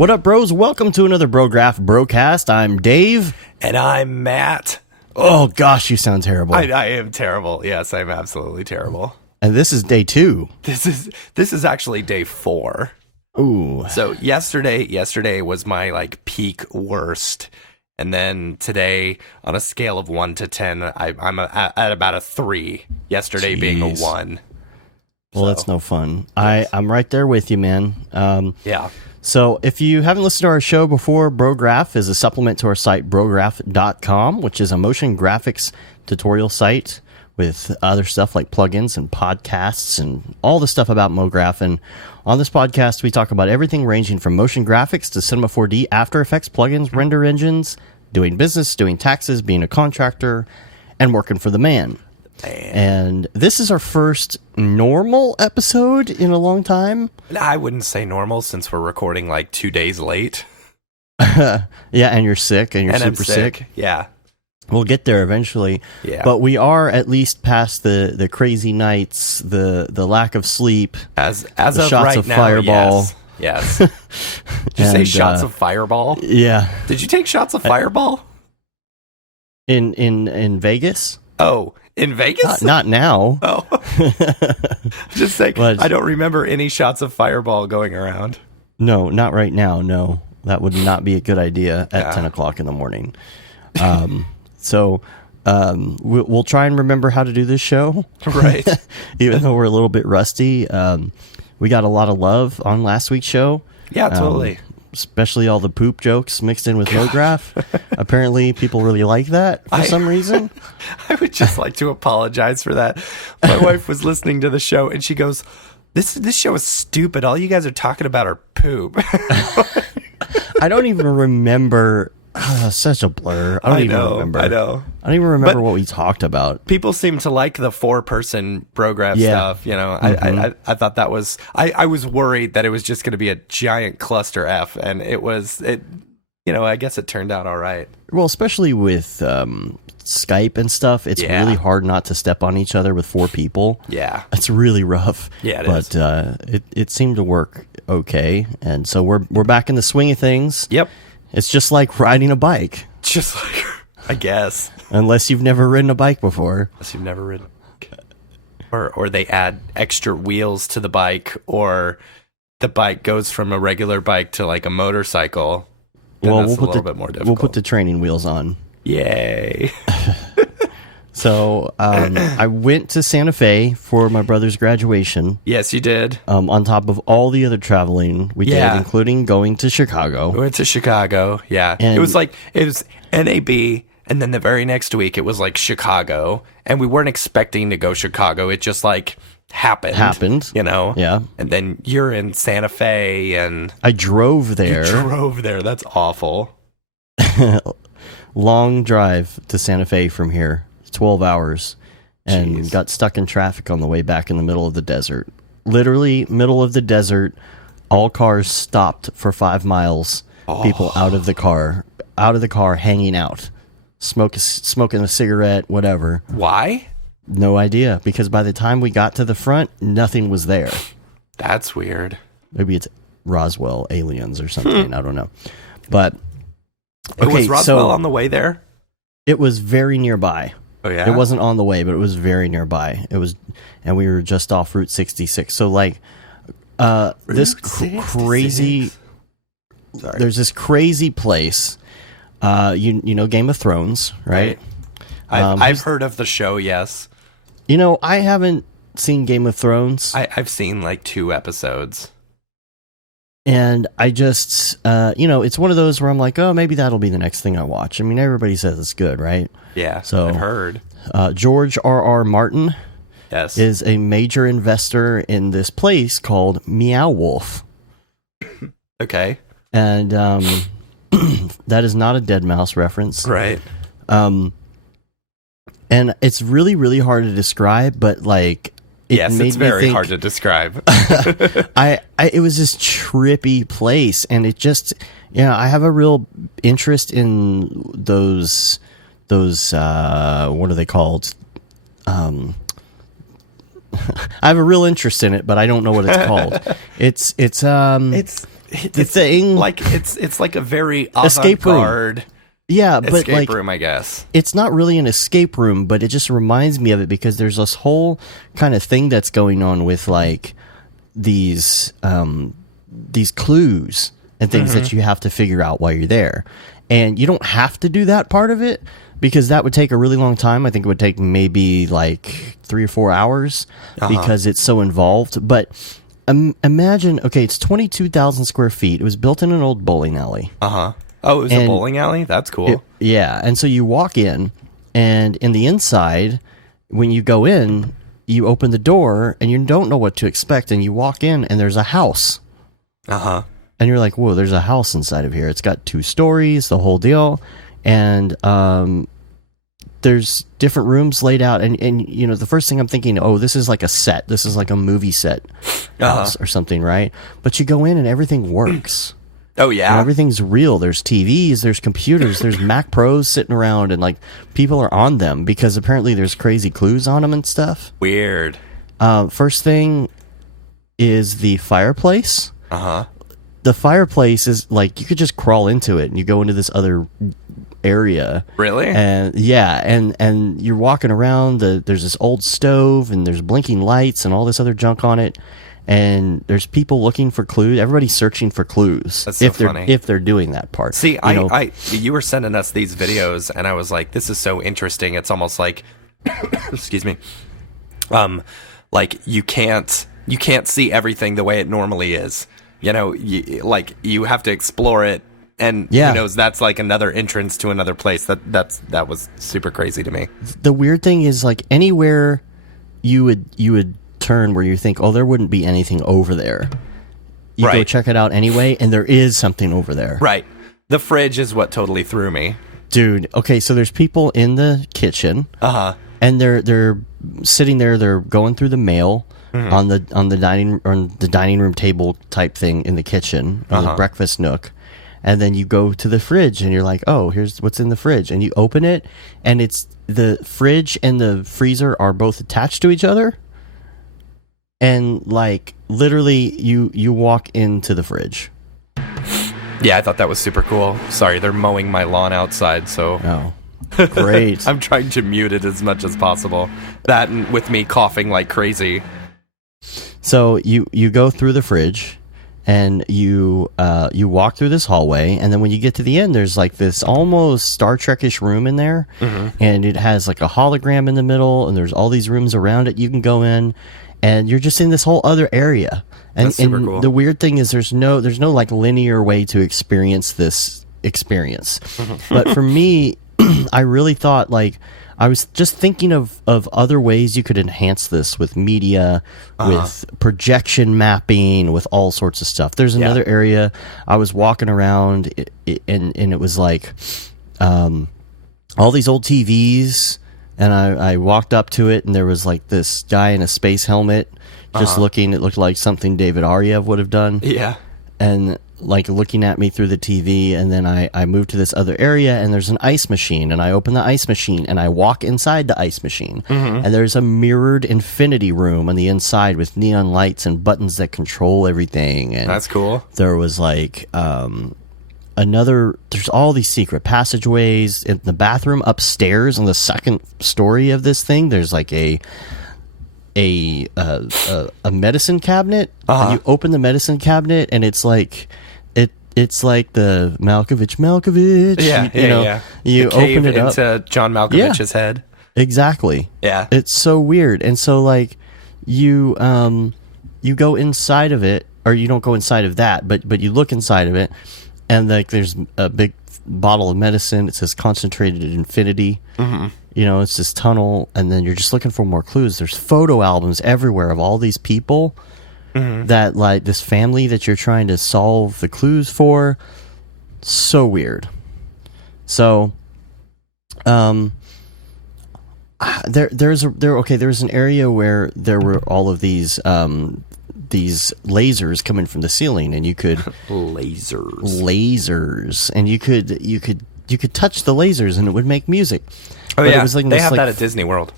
What up, bros? Welcome to another Brograph Brocast. I'm Dave. And I'm Matt. Oh, gosh, you sound terrible. I am terrible. Yes, I'm absolutely terrible. And this is day 2. This is actually day 4. Ooh. So yesterday was my like peak worst. And then today, on a scale of 1 to 10, I'm at about a 3. Yesterday being a 1. Well, that's no fun. I'm right there with you, man. Yeah. So if you haven't listened to our show before, Brograph is a supplement to our site, brograph.com, which is a motion graphics tutorial site with other stuff like plugins and podcasts and all the stuff about MoGraph. And on this podcast, we talk about everything ranging from motion graphics to Cinema 4D, After Effects, plugins, render engines, doing business, doing taxes, being a contractor, and working for the man. And this is our first normal episode in a long time. I wouldn't say normal since we're recording like 2 days late. Yeah, and you're sick, and you're super sick. Yeah. We'll get there eventually. Yeah. But we are at least past the crazy nights, the lack of sleep, As the of shots right of now, Fireball. Yes. Did you say shots of Fireball? Yeah. Did you take shots of Fireball? In Vegas? Oh, in Vegas? Not now. Oh. Just saying, But- I don't remember any shots of Fireball going around. No, not right now. No, that would not be a good idea at 10 o'clock in the morning. So we'll try and remember how to do this show. Right. Even though we're a little bit rusty. We got a lot of love on last week's show. Yeah, totally. Especially all the poop jokes mixed in with MoGraph. Apparently, people really like that for some reason. I would just like to apologize for that. My wife was listening to the show, and she goes, This show is stupid. All you guys are talking about are poop. I don't even remember. Such a blur. I don't even remember. I know. I don't even remember what we talked about. People seem to like the 4-person Brograph stuff. You know, I thought that was. I was worried that it was just going to be a giant cluster F, and it was. You know, I guess it turned out all right. Well, especially with Skype and stuff, it's really hard not to step on each other with 4 people. Yeah, it's really rough. Yeah, but it seemed to work okay, and so we're back in the swing of things. Yep. It's just like riding a bike. Just like, I guess. Unless you've never ridden a bike before. Unless you've never ridden. Or they add extra wheels to the bike, or the bike goes from a regular bike to like a motorcycle. Then that's a little bit more difficult. We'll put the training wheels on. Yay. So I went to Santa Fe for my brother's graduation. Yes, you did. On top of all the other traveling we did, including going to Chicago. We went to Chicago, yeah. And it was NAB, and then the very next week it was like Chicago, and we weren't expecting to go Chicago. It just like happened. You know? Yeah. And then you're in Santa Fe, and I drove there. You drove there. That's awful. Long drive to Santa Fe from here. 12 hours, and got stuck in traffic on the way back in the middle of the desert. Literally middle of the desert. All cars stopped for 5 miles. People out of the car, hanging out, smoking a cigarette, whatever. Why? No idea, because by the time we got to the front, nothing was there. That's weird. Maybe it's Roswell aliens or something. I don't know. But okay, was Roswell on the way there? It was very nearby. Oh yeah, it wasn't on the way, but it was very nearby. It was, and we were just off Route 66. So like, this crazy. Sorry. There's this crazy place. You know Game of Thrones, right? I've heard of the show. Yes. You know, I haven't seen Game of Thrones. I've seen like 2 episodes. And I just, it's one of those where I'm like, oh, maybe that'll be the next thing I watch. I mean, everybody says it's good, right? Yeah, so I've heard. George R.R. Martin is a major investor in this place called Meow Wolf. Okay. And that is not a Dead Mouse reference. Right. And it's really, really hard to describe, but like... It's very hard to describe. It was this trippy place, and it just, I have a real interest in those what are they called? I have a real interest in it, but I don't know what it's called. It's the thing. Like it's like a very Escape room. avant-garde Yeah, but escape like room, I guess. it's not really an escape room, but it just reminds me of it because there's this whole kind of thing that's going on with like these clues and things that you have to figure out while you're there. And you don't have to do that part of it because that would take a really long time. I think it would take maybe like 3 or 4 hours because it's so involved. But imagine, okay, it's 22,000 square feet. It was built in an old bowling alley. Oh, it was a bowling alley? That's cool. Yeah, and so you walk in, and in the inside, when you go in, you open the door, and you don't know what to expect, and you walk in, and there's a house. And you're like, whoa, there's a house inside of here. It's got 2 stories, the whole deal, and there's different rooms laid out, and you know, the first thing I'm thinking, oh, this is like a set. This is like a movie set house or something, right? But you go in, and everything works. Oh, yeah. And everything's real. There's TVs, there's computers, there's Mac Pros sitting around, and like people are on them because apparently there's crazy clues on them and stuff. Weird. First thing is the fireplace. The fireplace is like you could just crawl into it and you go into this other area. Really? And yeah, and you're walking around. There's this old stove and there's blinking lights and all this other junk on it. And there's people looking for clues. Everybody's searching for clues. That's so funny. If they're doing that part. See, you were sending us these videos, and I was like, this is so interesting. It's almost like, excuse me, like you can't see everything the way it normally is. You know, you have to explore it, and who knows, that's like another entrance to another place. That was super crazy to me. The weird thing is, like, anywhere you would turn where you think, oh, there wouldn't be anything over there. You go check it out anyway, and there is something over there. Right. The fridge is what totally threw me. Dude, okay, so there's people in the kitchen. And they're sitting there, they're going through the mail on the dining room table type thing in the kitchen, on the breakfast nook. And then you go to the fridge and you're like, oh, here's what's in the fridge. And you open it, and it's the fridge and the freezer are both attached to each other. And like literally you walk into the fridge. Yeah, I thought that was super cool. Sorry, they're mowing my lawn outside, so oh, great. I'm trying to mute it as much as possible. That and with me coughing like crazy. So you go through the fridge and you walk through this hallway, and then when you get to the end, there's like this almost Star Trek-ish room in there, and it has like a hologram in the middle, and there's all these rooms around it you can go in. And you're just in this whole other area. And, that's super cool. The weird thing is there's no like linear way to experience this experience. But for me, I really thought, like, I was just thinking of other ways you could enhance this with media, with projection mapping, with all sorts of stuff. There's another area I was walking around and it was like all these old TVs. And I walked up to it, and there was like this guy in a space helmet just looking. It looked like something David Ariev would have done. Yeah. And like looking at me through the TV. And then I moved to this other area, and there's an ice machine. And I open the ice machine, and I walk inside the ice machine. And there's a mirrored infinity room on the inside with neon lights and buttons that control everything. And that's cool. There was like... there's all these secret passageways in the bathroom upstairs on the second story of this thing. There's like a medicine cabinet. And you open the medicine cabinet, and it's like it's like the Malkovich. Yeah. You open it up into John Malkovich's head. Exactly. Yeah. It's so weird. And so like you go inside of it, or you don't go inside of that, but you look inside of it. And like, there's a big bottle of medicine. It says concentrated infinity. You know, it's this tunnel, and then you're just looking for more clues. There's photo albums everywhere of all these people that, like, this family that you're trying to solve the clues for. So weird. So, there's an area where there were all of these lasers coming from the ceiling, and you could lasers, and you could touch the lasers, and it would make music. Oh, but yeah, it was like they have that at Disney World.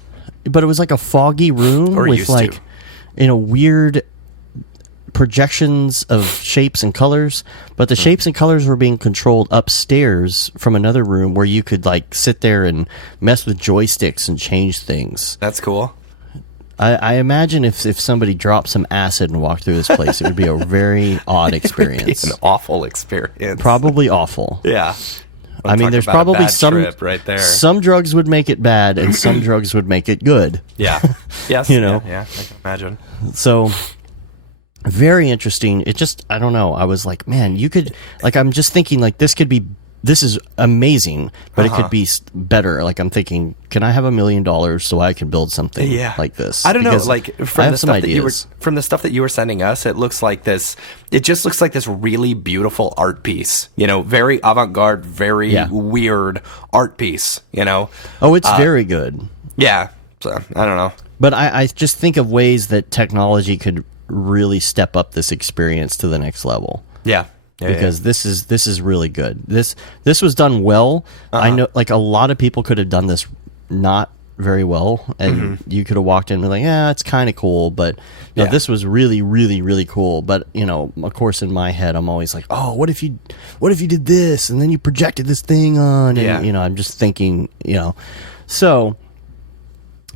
But it was like a foggy room with like, in a weird projections of shapes and colors, but the shapes and colors were being controlled upstairs from another room where you could like sit there and mess with joysticks and change things. That's cool. I imagine if somebody dropped some acid and walked through this place, it would be a very odd experience. It would be an awful experience. Probably awful. Yeah. I mean, there's probably right there. Some drugs would make it bad, and some drugs would make it good. Yeah. Yes. You know. Yeah, I can imagine. So, very interesting. It just, I don't know. I was like, man, you could, like, I'm just thinking, like, this is amazing, but it could be better. Like, I'm thinking, can I have $1 million so I can build something like this? I don't know. Because like, I have some ideas. From the stuff that you were sending us, it just looks like this really beautiful art piece. You know, very avant-garde, very weird art piece. You know. Oh, it's very good. Yeah. So I don't know. But I just think of ways that technology could really step up this experience to the next level. Yeah. Because this is really good. This was done well. I know, like, a lot of people could have done this not very well, and you could have walked in and been like, yeah, it's kind of cool, but no, this was really, really, really cool. But you know, of course, in my head, I'm always like, oh, what if you did this, and then you projected this thing on, and you know, I'm just thinking, you know, so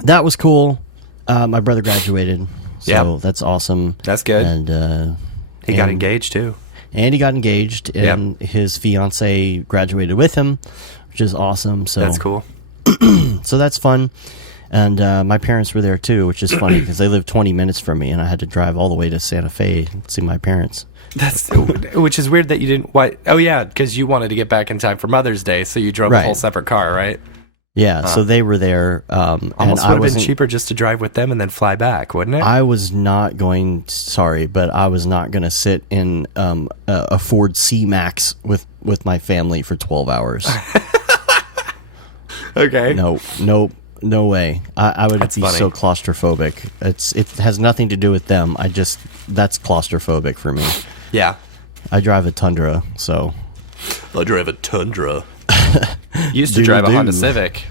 that was cool. My brother graduated, so that's awesome. That's good. And he got engaged too. And he got engaged, and his fiance graduated with him, which is awesome. So that's cool. So that's fun. And my parents were there too, which is funny because they live 20 minutes from me, and I had to drive all the way to Santa Fe to see my parents. Which is weird that you didn't. Why? Oh yeah, because you wanted to get back in time for Mother's Day, so you drove a whole separate car, right? Yeah, so they were there. Almost would have been cheaper just to drive with them and then fly back, wouldn't it? I was not going. Sorry, but I was not going to sit in a Ford C-Max with my family for 12 hours. Okay. No way. I would be so claustrophobic. It has nothing to do with them. That's claustrophobic for me. Yeah. I drive a Tundra, so. I drive a Tundra. You used to drive a Honda Civic,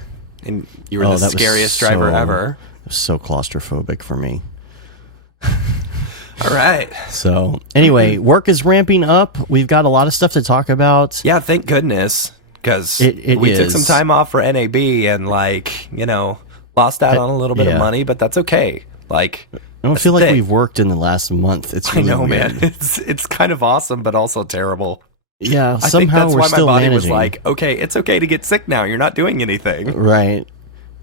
and you were the scariest driver ever. It was so claustrophobic for me. All right. So, anyway, work is ramping up. We've got a lot of stuff to talk about. Yeah, thank goodness, because we took some time off for NAB and, like, you know, lost out on a little bit of money, but that's okay. Like, I don't feel like we've worked in the last month. It's really weird. Man. It's kind of awesome, but also terrible. Yeah, I somehow think that's we're why still my body managing. was like, okay, it's okay to get sick now. You're not doing anything. Right.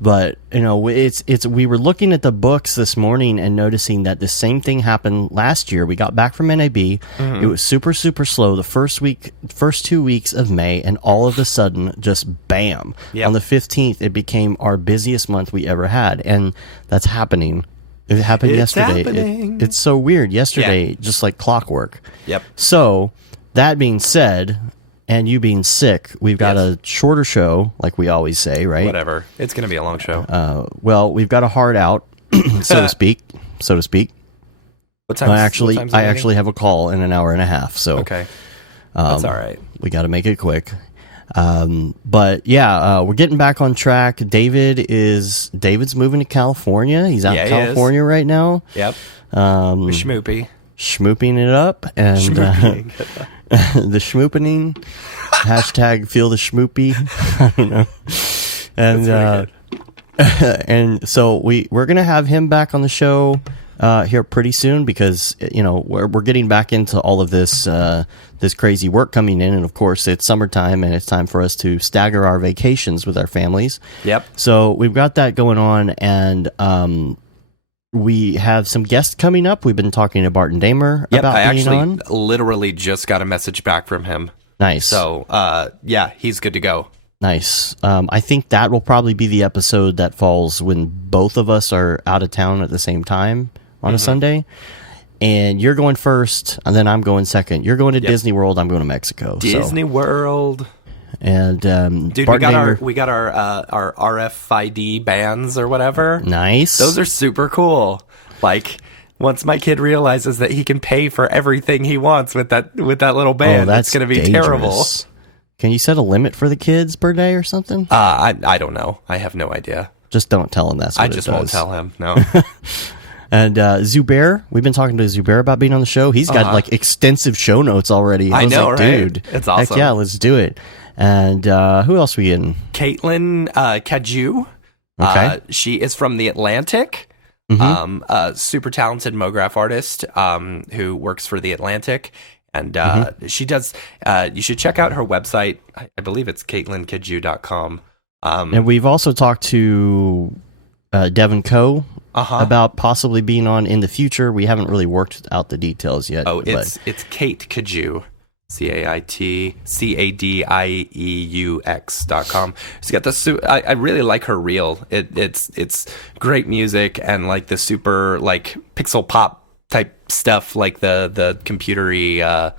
But, you know, we were looking at the books this morning and noticing that the same thing happened last year. We got back from NAB. It was super, super slow the first 2 weeks of May, and all of a sudden, just bam. Yep. On the 15th, it became our busiest month we ever had. And that's happening. It happened yesterday. It's so weird. Yesterday, just like clockwork. Yep. So, that being said, and you being sick, we've got a shorter show, like we always say, right? Whatever. It's going to be a long show. Well, we've got a hard out, so to speak. What time? I actually have a call in an hour and a half, so okay, that's all right. We got to make it quick. But yeah, we're getting back on track. David's moving to California. He's out in California right now. Yep. Schmooping it up, and the schmoopening hashtag feel the schmoopy. I don't know. And and so we're gonna have him back on the show here pretty soon, because you know we're getting back into all of this this crazy work coming in, and of course it's summertime and it's time for us to stagger our vacations with our families. Yep. So we've got that going on, and we have some guests coming up. We've been talking to Barton Damer about being on. I literally just got a message back from him. Nice. So, yeah, he's good to go. Nice. I think that will probably be the episode that falls when both of us are out of town at the same time on a Sunday. And you're going first, and then I'm going second. You're going to Disney World. I'm going to Mexico. Disney World. And dude, we got our RFID bands or whatever. Nice. Those are super cool. Like, once my kid realizes that he can pay for everything he wants with that little band, that's going to be terrible. Can you set a limit for the kids per day or something? I don't know. I have no idea. Just don't tell him that's what I just won't tell him. No. And Zubair, we've been talking to Zubair about being on the show. He's got like extensive show notes already. I was know, like, right? Dude, It's awesome. Heck yeah, let's do it. And who else we getting? Caitlin Kaju. Okay. She is from The Atlantic. A super talented MoGraph artist who works for The Atlantic. And she does, you should check out her website. I believe it's CaitlinKaju.com. And we've also talked to Devin Coe about possibly being on in the future. We haven't really worked out the details yet. Oh, it's Kate Kaju. CaitCadieux.com. She's got the I really like her reel. It's great music and like the super like pixel pop type stuff, like the computery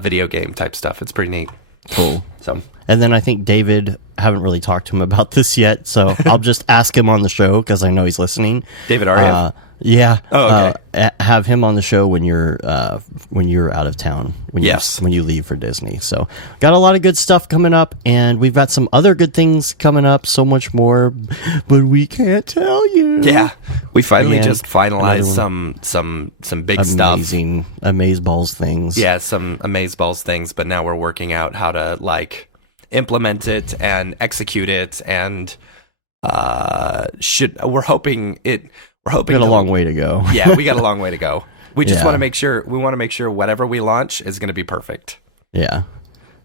video game type stuff. It's pretty neat. Cool. So, and then I think David, haven't really talked to him about this yet, so I'll just ask him on the show because I know he's listening. David Arya. Yeah. Oh, okay. Have him on the show when you're out of town. When you leave for Disney. So got a lot of good stuff coming up, and we've got some other good things coming up. So much more, but we can't tell you. Yeah, we finally just finalized some big stuff. Amazing Amazeballs things. Yeah, some Amazeballs things. But now we're working out how to like implement it and execute it, and we're hoping. We got a long way to go. Yeah, we got a long way to go. We just Yeah. want to make sure. We want to make sure whatever we launch is going to be perfect. Yeah.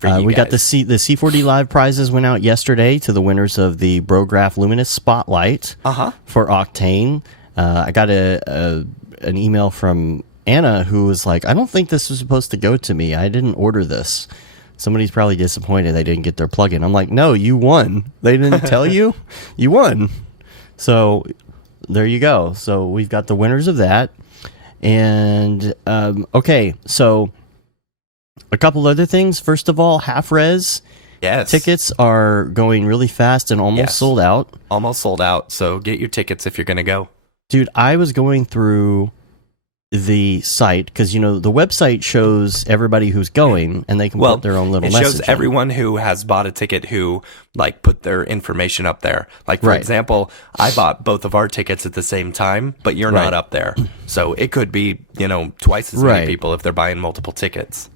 We got the C4D Live prizes went out yesterday to the winners of the Brograph Luminous Spotlight for Octane. I got an email from Anna who was like, I don't think this was supposed to go to me. I didn't order this. Somebody's probably disappointed they didn't get their plugin. I'm like, no, you won. They didn't tell you? You won. So there you go. So we've got the winners of that. And, okay, so a couple other things. First of all, half res tickets are going really fast and almost sold out. Almost sold out. So get your tickets if you're going to go. Dude, I was going through the site because, you know, the website shows everybody who's going and they can put their own little message. It shows everyone who has bought a ticket who like put their information up there. Like, for example, I bought both of our tickets at the same time, but you're not up there. So it could be, you know, twice as many people if they're buying multiple tickets.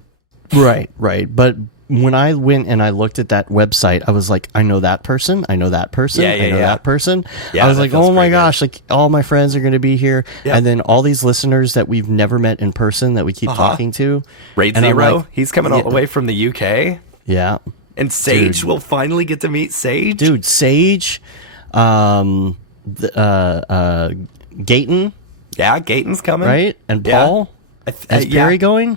Right. But when I went and I looked at that website, I was like, I know that person. I know that person. I know that person. Yeah, I was like, oh my gosh, like all my friends are going to be here. Yeah. And then all these listeners that we've never met in person that we keep talking to. Raid Zero, like, he's coming all the way from the UK. Yeah. And Sage, we'll finally get to meet Sage. Dude, Sage, Gayton. Yeah, Gayton's coming. Right? And Paul. Is Perry going?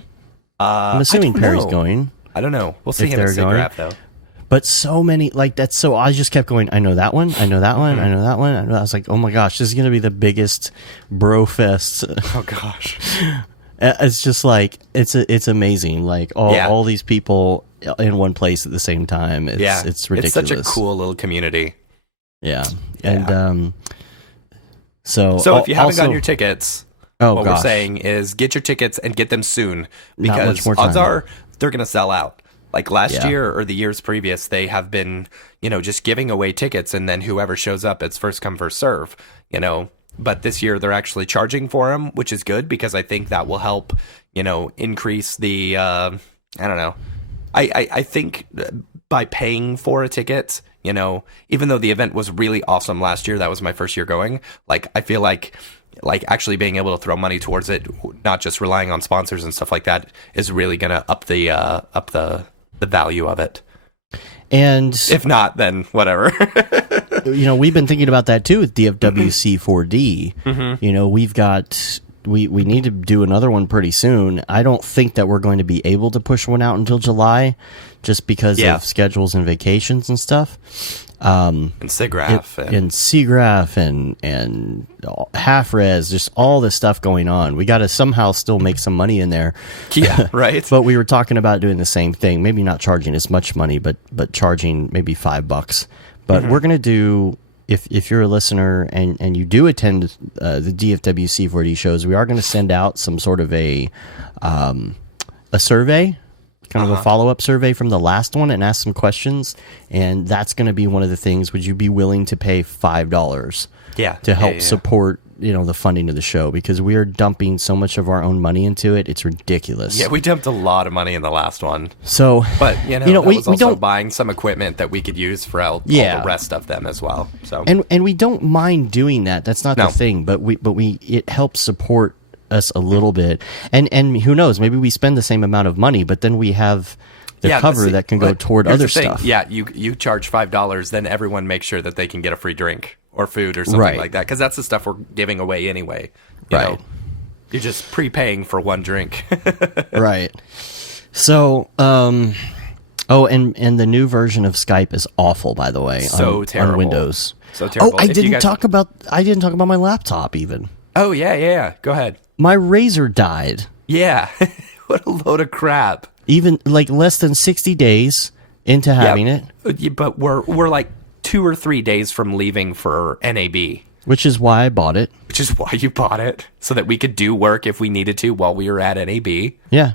I'm assuming Perry's going. I don't know. We'll see him at SIGGRAPH, though. But so many, like, that's so, I just kept going, I know that one, I know that one, I know that one. I was like, oh my gosh, this is going to be the biggest bro fest. Oh gosh. It's just like, it's amazing. Like, all these people in one place at the same time. It's ridiculous. It's such a cool little community. Yeah. And, so if you haven't gotten your tickets, what we're saying is get your tickets and get them soon, because odds are they're going to sell out. Like last year or the years previous, they have been, you know, just giving away tickets, and then whoever shows up, it's first come, first serve, you know. But this year they're actually charging for them, which is good, because I think that will help, you know, increase the, I don't know. I think by paying for a ticket, you know, even though the event was really awesome last year, that was my first year going, like, I feel like actually being able to throw money towards it, not just relying on sponsors and stuff like that, is really going to up the value of it. And if not, then whatever. You know, we've been thinking about that too with DFWC 4D. Mm-hmm. You know, we've got we need to do another one pretty soon. I don't think that we're going to be able to push one out until July, just because of schedules and vacations and stuff. And SIGGRAPH and half res, just all this stuff going on. We got to somehow still make some money in there. Yeah, right. But we were talking about doing the same thing, maybe not charging as much money, but charging maybe $5. But we're gonna do, if you're a listener and you do attend the DFWC 4D shows, we are going to send out some sort of a survey kind of a follow-up survey from the last one and ask some questions. And that's going to be one of the things. Would you be willing to pay $5 to help support, the funding of the show? Because we are dumping so much of our own money into it. It's ridiculous. Yeah, we dumped a lot of money in the last one. So, but we don't buying some equipment that we could use for all the rest of them as well. So, and we don't mind doing that. That's not the thing. But it helps support us a little bit. And who knows? Maybe we spend the same amount of money, but then we have the cover that can go toward other stuff. Yeah, you charge $5, then everyone makes sure that they can get a free drink or food or something like that, because that's the stuff we're giving away anyway. You know? You're just prepaying for one drink. Right. So, and the new version of Skype is awful, by the way. Terrible. On Windows. So terrible. Oh, I didn't talk about my laptop even. Oh yeah. Go ahead. My Razor died. Yeah. What a load of crap. Even like less than 60 days into having it. But we're like 2 or 3 days from leaving for NAB. Which is why I bought it. Which is why you bought it. So that we could do work if we needed to while we were at NAB. Yeah.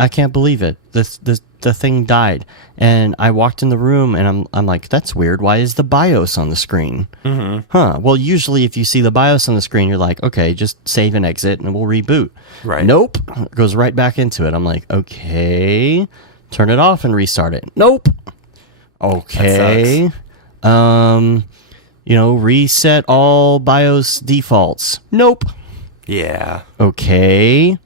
I can't believe it. The thing died. And I walked in the room and I'm like, that's weird. Why is the BIOS on the screen? Mm-hmm. Huh. Well, usually if you see the BIOS on the screen, you're like, okay, just save and exit and we'll reboot. Right. Nope. It goes right back into it. I'm like, okay. Turn it off and restart it. Nope. Okay. Reset all BIOS defaults. Nope. Yeah. Okay.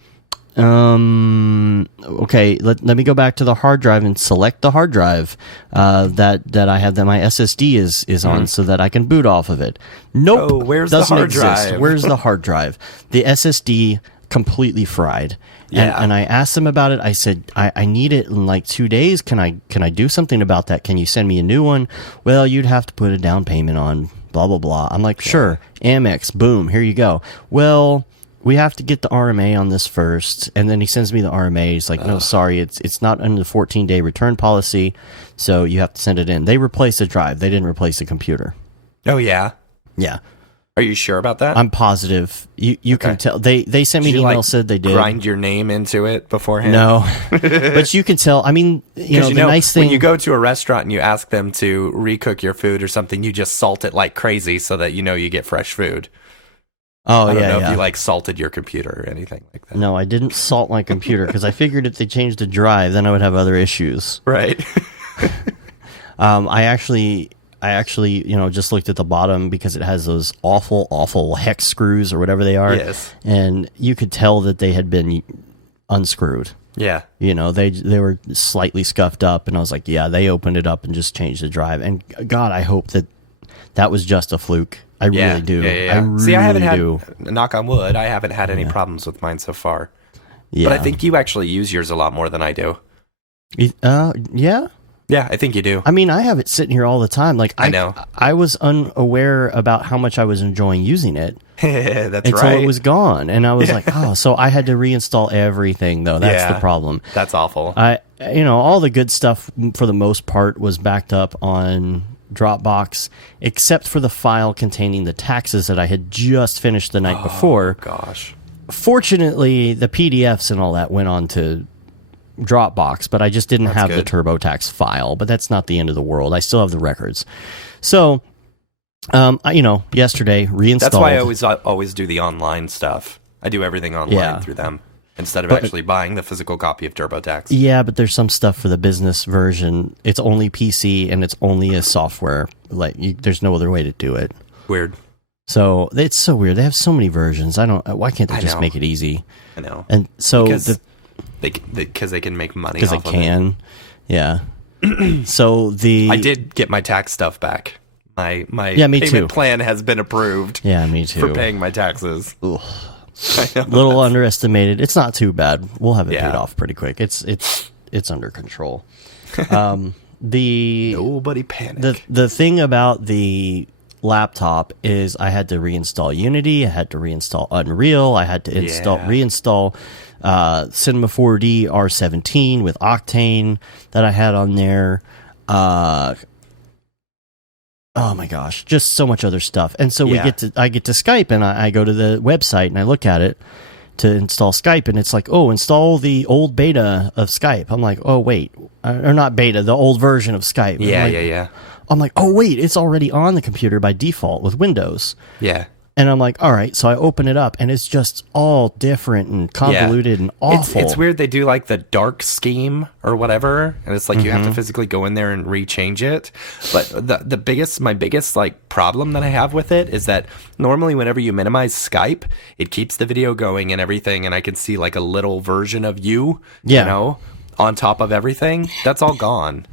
Okay, let me go back to the hard drive and select the hard drive that I have, that my SSD is on, so that I can boot off of it. Nope. Oh, where's doesn't the hard exist. drive? Where's the hard drive? The SSD completely fried. Yeah. And I asked them about it. I said, I need it in like 2 days. Can I do something about that? Can you send me a new one? Well, you'd have to put a down payment on blah, blah, blah. I'm like, sure. Amex, boom, here you go. Well, we have to get the RMA on this first. And then he sends me the RMA. He's like, no, sorry, it's not under the 14-day return policy, so you have to send it in. They replaced the drive. They didn't replace the computer. Oh, yeah? Yeah. Are you sure about that? I'm positive. You can tell. They sent me an email, said they did. Grind your name into it beforehand? No. But you can tell. I mean, the nice thing. When you go to a restaurant and you ask them to recook your food or something, you just salt it like crazy so that you get fresh food. Oh, I don't know if you salted your computer or anything like that. No, I didn't salt my computer because I figured if they changed the drive, then I would have other issues. Right. I actually, just looked at the bottom because it has those awful hex screws or whatever they are. Yes. And you could tell that they had been unscrewed. Yeah. They were slightly scuffed up, and I was like, yeah, they opened it up and just changed the drive. And God, I hope that was just a fluke. I really do. Yeah. I really See, I haven't do. Knock on wood, I haven't had any problems with mine so far. Yeah. But I think you actually use yours a lot more than I do. Yeah? Yeah, I think you do. I mean, I have it sitting here all the time. Like I know. I was unaware about how much I was enjoying using it. That's until right. it was gone. And I was like, oh, so I had to reinstall everything, though. That's the problem. That's awful. All the good stuff, for the most part, was backed up on Dropbox, except for the file containing the taxes that I had just finished the night before. Gosh. Fortunately, the PDFs and all that went on to Dropbox, but I just didn't have the TurboTax file. But that's not the end of the world. I still have the records. So, yesterday reinstalled. That's why I always do the online stuff. I do everything online through them instead of actually buying the physical copy of TurboTax. Yeah, but there's some stuff for the business version. It's only PC and it's only a software. There's no other way to do it. Weird. So it's so weird. They have so many versions. Why can't they just make it easy? I know. And so because they can make money. Because they can. Yeah. So I did get my tax stuff back. My payment plan has been approved. Yeah, me too. For paying my taxes. A little underestimated. It's not too bad. We'll have it paid off pretty quick. It's under control. Nobody panic. The thing about the laptop is I had to reinstall Unity. I had to reinstall Unreal. I had to reinstall Cinema 4D R17 with Octane that I had on there. Oh my gosh, just so much other stuff. And so I get to Skype, and I go to the website and I look at it, to install Skype, and it's like, oh, install the old beta of Skype. I'm like, oh wait, or not beta, the old version of Skype. Yeah. I'm like, oh wait, it's already on the computer by default with Windows. Yeah. And I'm like, all right, so I open it up, and it's just all different and convoluted and awful. It's weird. They do like the dark scheme or whatever, and it's like you have to physically go in there and rechange it. But my biggest like problem that I have with it is that normally whenever you minimize Skype, it keeps the video going and everything, and I can see like a little version of you, on top of everything. That's all gone.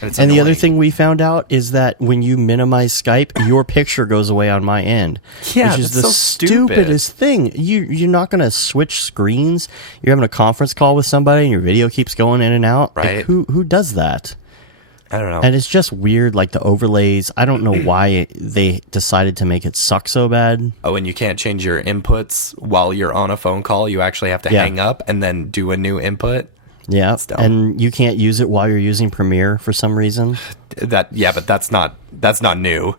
And the other thing we found out is that when you minimize Skype, your picture goes away on my end. Yeah, which is that's the so stupid. stupidest thing. You're not going to switch screens. You're having a conference call with somebody, and your video keeps going in and out. Right? Like, who does that? I don't know. And it's just weird, like the overlays. I don't know why they decided to make it suck so bad. Oh, and you can't change your inputs while you're on a phone call. You actually have to hang up and then do a new input. Yeah, and you can't use it while you're using Premiere for some reason. But that's not new,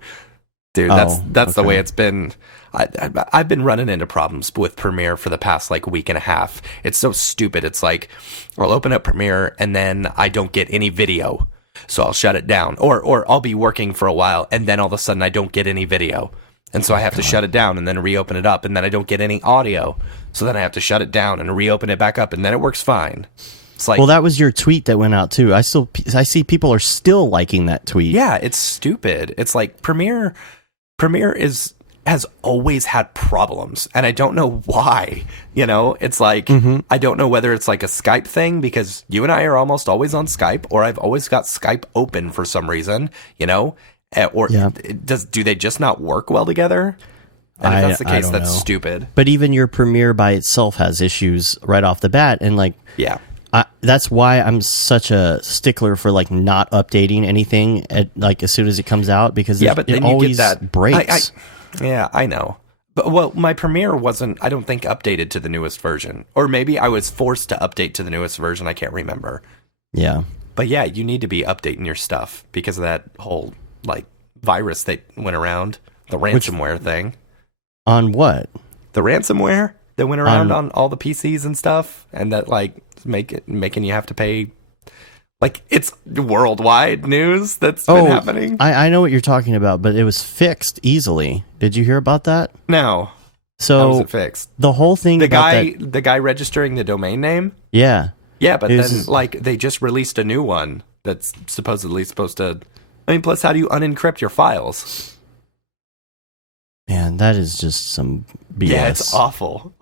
dude. That's the way it's been. I've been running into problems with Premiere for the past like week and a half. It's so stupid. It's like I'll open up Premiere and then I don't get any video, so I'll shut it down, or I'll be working for a while and then all of a sudden I don't get any video. And so I have to shut it down and then reopen it up, and then I don't get any audio. So then I have to shut it down and reopen it back up, and then it works fine. It's like, well, that was your tweet that went out too. I see people are still liking that tweet. Yeah, it's stupid. It's like Premiere has always had problems, and I don't know why. It's like I don't know whether it's like a Skype thing, because you and I are almost always on Skype, or I've always got Skype open for some reason. Or do they just not work well together? And if that's the case, that's stupid. But even your Premiere by itself has issues right off the bat, and like that's why I'm such a stickler for like not updating anything like as soon as it comes out, because it always breaks. I know. But my Premiere wasn't, I don't think, updated to the newest version, or maybe I was forced to update to the newest version. I can't remember. Yeah. But yeah, you need to be updating your stuff because of that whole like virus that went around, the ransomware thing. On what? The ransomware that went around on all the PCs and stuff, and that like making you have to pay. Like, it's worldwide news that's been happening. I know what you're talking about, but it was fixed easily. Did you hear about that? No. So how was it fixed? The whole thing. The guy registering the domain name. Yeah. Yeah, but then like they just released a new one that's supposedly supposed to. I mean, plus, how do you unencrypt your files? Man, that is just some BS. Yeah, it's awful.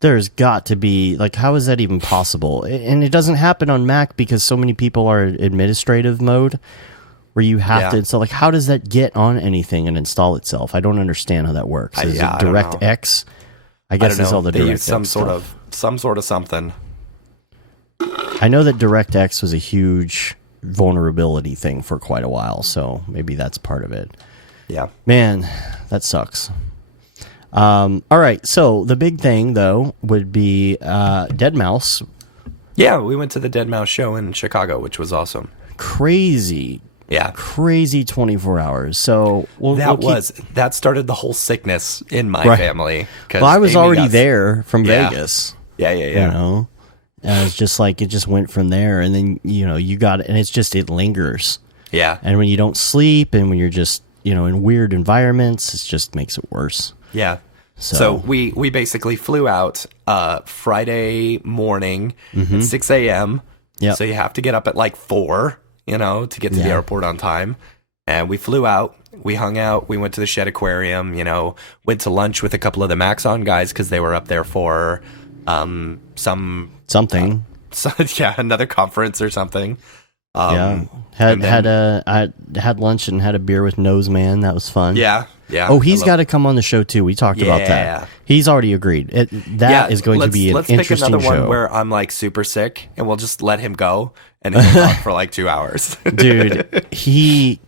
There's got to be, like, how is that even possible? And it doesn't happen on Mac because so many people are in administrative mode where you have to. So, like, how does that get on anything and install itself? I don't understand how that works. Is it DirectX? I guess it's all the DirectX. They use some sort of something. I know that DirectX was a huge vulnerability thing for quite a while, so maybe that's part of it. Yeah. Man, that sucks. All right, so the big thing, though, would be Deadmau5. Yeah, we went to the Deadmau5 show in Chicago, which was awesome. Crazy. Yeah. Crazy 24 hours. So that started the whole sickness in my family. Well, I was already there from Vegas. Yeah. You know? And it's just like, it just went from there, and then, you got it, and it's just, it lingers. Yeah. And when you don't sleep, and when you're just, in weird environments, it just makes it worse. Yeah. So we basically flew out Friday morning at 6 a.m. Yeah. So you have to get up at like 4, to get to the airport on time. And we flew out. We hung out. We went to the Shed Aquarium, went to lunch with a couple of the Maxon guys because they were up there for something. Another conference or something. I had lunch and had a beer with Noseman. That was fun. Yeah. Oh, he's got to come on the show too. We talked about that. He's already agreed. That is going to be an interesting show. Let's pick another one where I'm like super sick, and we'll just let him go, and he'll talk for like 2 hours. Dude, he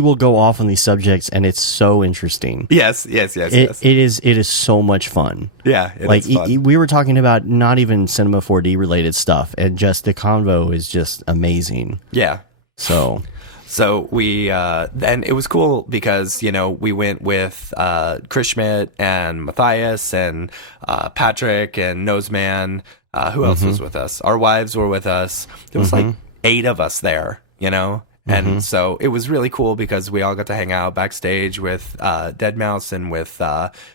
will go off on these subjects, and it's so interesting. Yes. It is so much fun. Yeah, it is fun. We were talking about not even Cinema 4D related stuff, and just the convo is just amazing. Yeah. So we then it was cool because, you know, we went with Chris Schmidt and Matthias and Patrick and Noseman. Who else was with us? Our wives were with us. There was like 8 of us there, you know? And so it was really cool because we all got to hang out backstage with Deadmau5 and with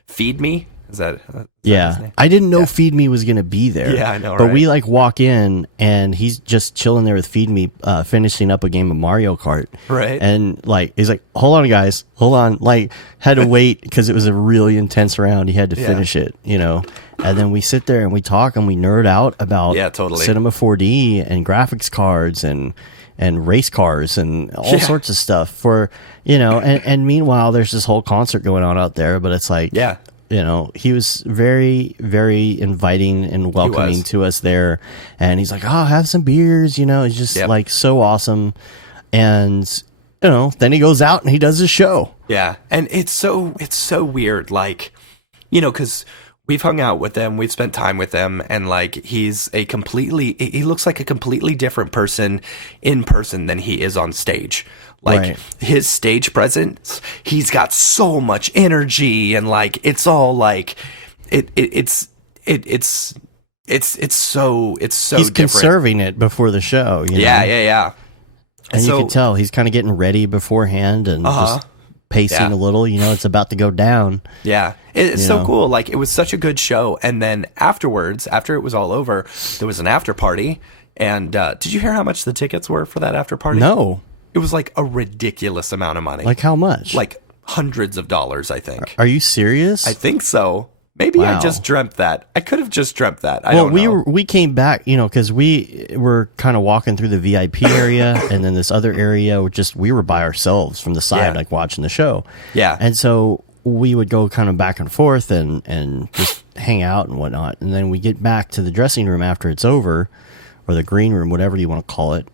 Feed Me. Is that his name? I didn't know Feed Me was gonna be there. Yeah, I know, right? But we like walk in and he's just chilling there with Feed Me, finishing up a game of Mario Kart. Right. And like he's like, hold on, guys, hold on. Like had to wait because it was a really intense round. He had to finish it, you know. And then we sit there and we talk and we nerd out about Cinema 4D and graphics cards and race cars and all sorts of stuff for, you know. And meanwhile, there's this whole concert going on out there, but it's like, you know, he was very, very inviting and welcoming to us there. And he's like, oh, have some beers, you know. He's just like so awesome. And, you know, then he goes out and he does his show. Yeah. And it's so weird. Like, you know, because we've hung out with them, we've spent time with them, and like he looks like a completely different person in person than he is on stage. Like his stage presence, he's got so much energy, and like it's all like it's so he's different. Conserving it before the show. You know? Yeah. And so, you can tell he's kind of getting ready beforehand and just pacing a little. You know, it's about to go down. Yeah. It's so cool. Like, it was such a good show. And then afterwards, after it was all over, there was an after party. And did you hear how much the tickets were for that after party? No. It was like a ridiculous amount of money. Like how much? Like hundreds of dollars, I think. Are you serious? I think so. Maybe I just dreamt that. I could have just dreamt that. I don't know. We came back, you know, because we were kind of walking through the VIP area, and then this other area, we were by ourselves from the side, like watching the show. Yeah. And so we would go kind of back and forth and just hang out and whatnot. And then we get back to the dressing room after it's over, or the green room, whatever you want to call it.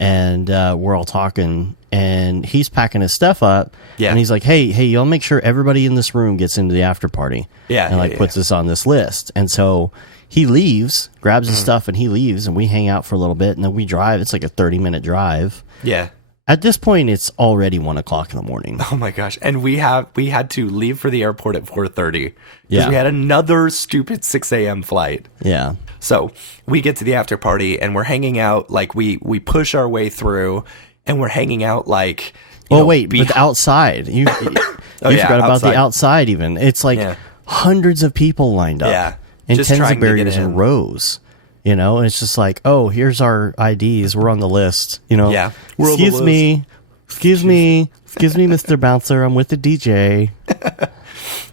And we're all talking, and he's packing his stuff up. Yeah. And he's like, hey, y'all make sure everybody in this room gets into the after party. Yeah. And like puts us on this list. And so he leaves, grabs his stuff, and he leaves, and we hang out for a little bit, and then we drive. It's like a 30-minute drive. Yeah. At this point, it's already 1 o'clock in the morning. Oh my gosh. And we had to leave for the airport at 4:30 because we had another stupid 6 a.m. flight. Yeah. So we get to the after party and we're hanging out, like we push our way through, and we're hanging out like, but the outside. You forgot about the outside even. It's like hundreds of people lined up. Yeah. And tens of barriers in rows. You know, and it's just like, oh, here's our IDs. We're on the list. You know, excuse me, Mr. Bouncer. I'm with the DJ.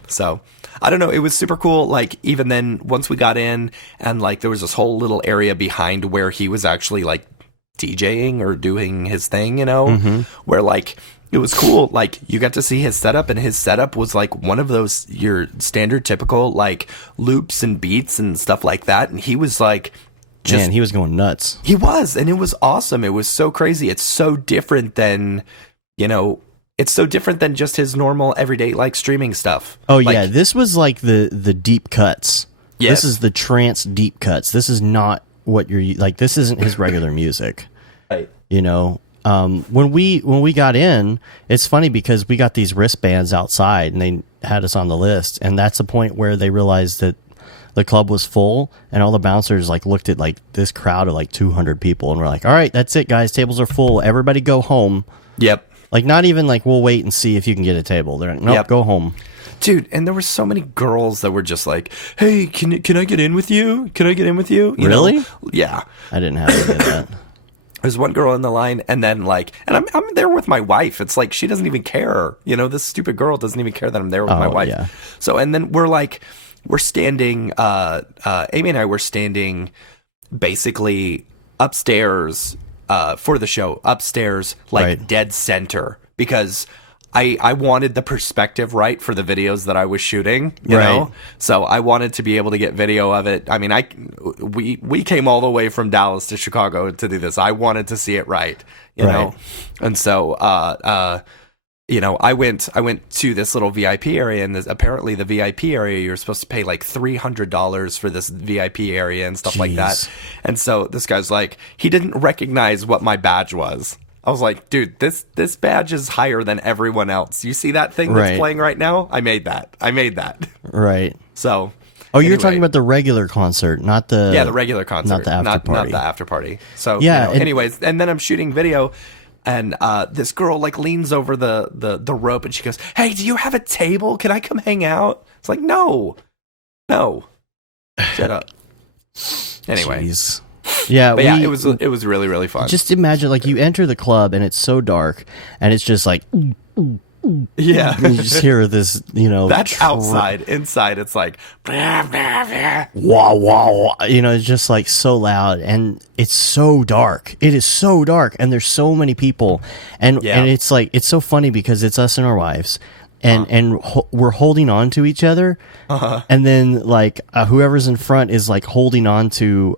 So, I don't know. It was super cool. Like, even then, once we got in, and like there was this whole little area behind where he was actually like DJing or doing his thing, you know, where like it was cool. Like, you got to see his setup, and his setup was like one of those your standard typical like loops and beats and stuff like that. And he was like, man, he was going nuts. He was, and it was awesome. It was so crazy. It's so different than, you know, it's so different than just his normal everyday like streaming stuff. Oh like, yeah, this was like the deep cuts. Yes. This is the trance deep cuts. This is not what you're like. This isn't his regular music. Right. You know. When we got in, it's funny because we got these wristbands outside and they had us on the list, and that's the point where they realized that the club was full, and all the bouncers like looked at like this crowd of like 200 people, and we're like, all right, that's it, guys, tables are full, everybody go home. Yep. Like, not even like, we'll wait and see if you can get a table. They're like, nope, go home. Dude, and there were so many girls that were just like, hey, can I get in with you? Can I get in with you? You really? know? Yeah. I didn't have any of that. There's one girl in the line, and then like, and I'm there with my wife. It's like, she doesn't even care. You know, this stupid girl doesn't even care that I'm there with my wife. Yeah. So, and then we're standing, Amy and I were standing basically upstairs, for the show, upstairs, like dead center, because I wanted the perspective right for the videos that I was shooting, you know? So I wanted to be able to get video of it. I mean, we came all the way from Dallas to Chicago to do this. I wanted to see it right, you know? And so, you know, I went to this little VIP area, and apparently the VIP area, you're supposed to pay like $300 for this VIP area and stuff like that. And so this guy's like, he didn't recognize what my badge was. I was like, dude, this badge is higher than everyone else. You see that thing that's Right. playing right now? I made that. Right. So. Oh, you're anyway. talking about the regular concert, not the Yeah, the regular concert, not the after party. Not the after party. So Yeah, and- anyways, and then I'm shooting video, and this girl like leans over the rope, and she goes, "Hey, do you have a table? Can I come hang out?" It's like, no, shut up. Anyway, Jeez. Yeah, but it was really really fun. Just imagine, like, you enter the club and it's so dark, and it's just like, yeah, and you just hear this, that's outside. Inside, it's like, blah, blah, blah. wah wah wah. It's just like so loud, and it's so dark. It is so dark, and there's so many people, and it's like, it's so funny because it's us and our wives. And we're holding on to each other, and then like whoever's in front is like holding on to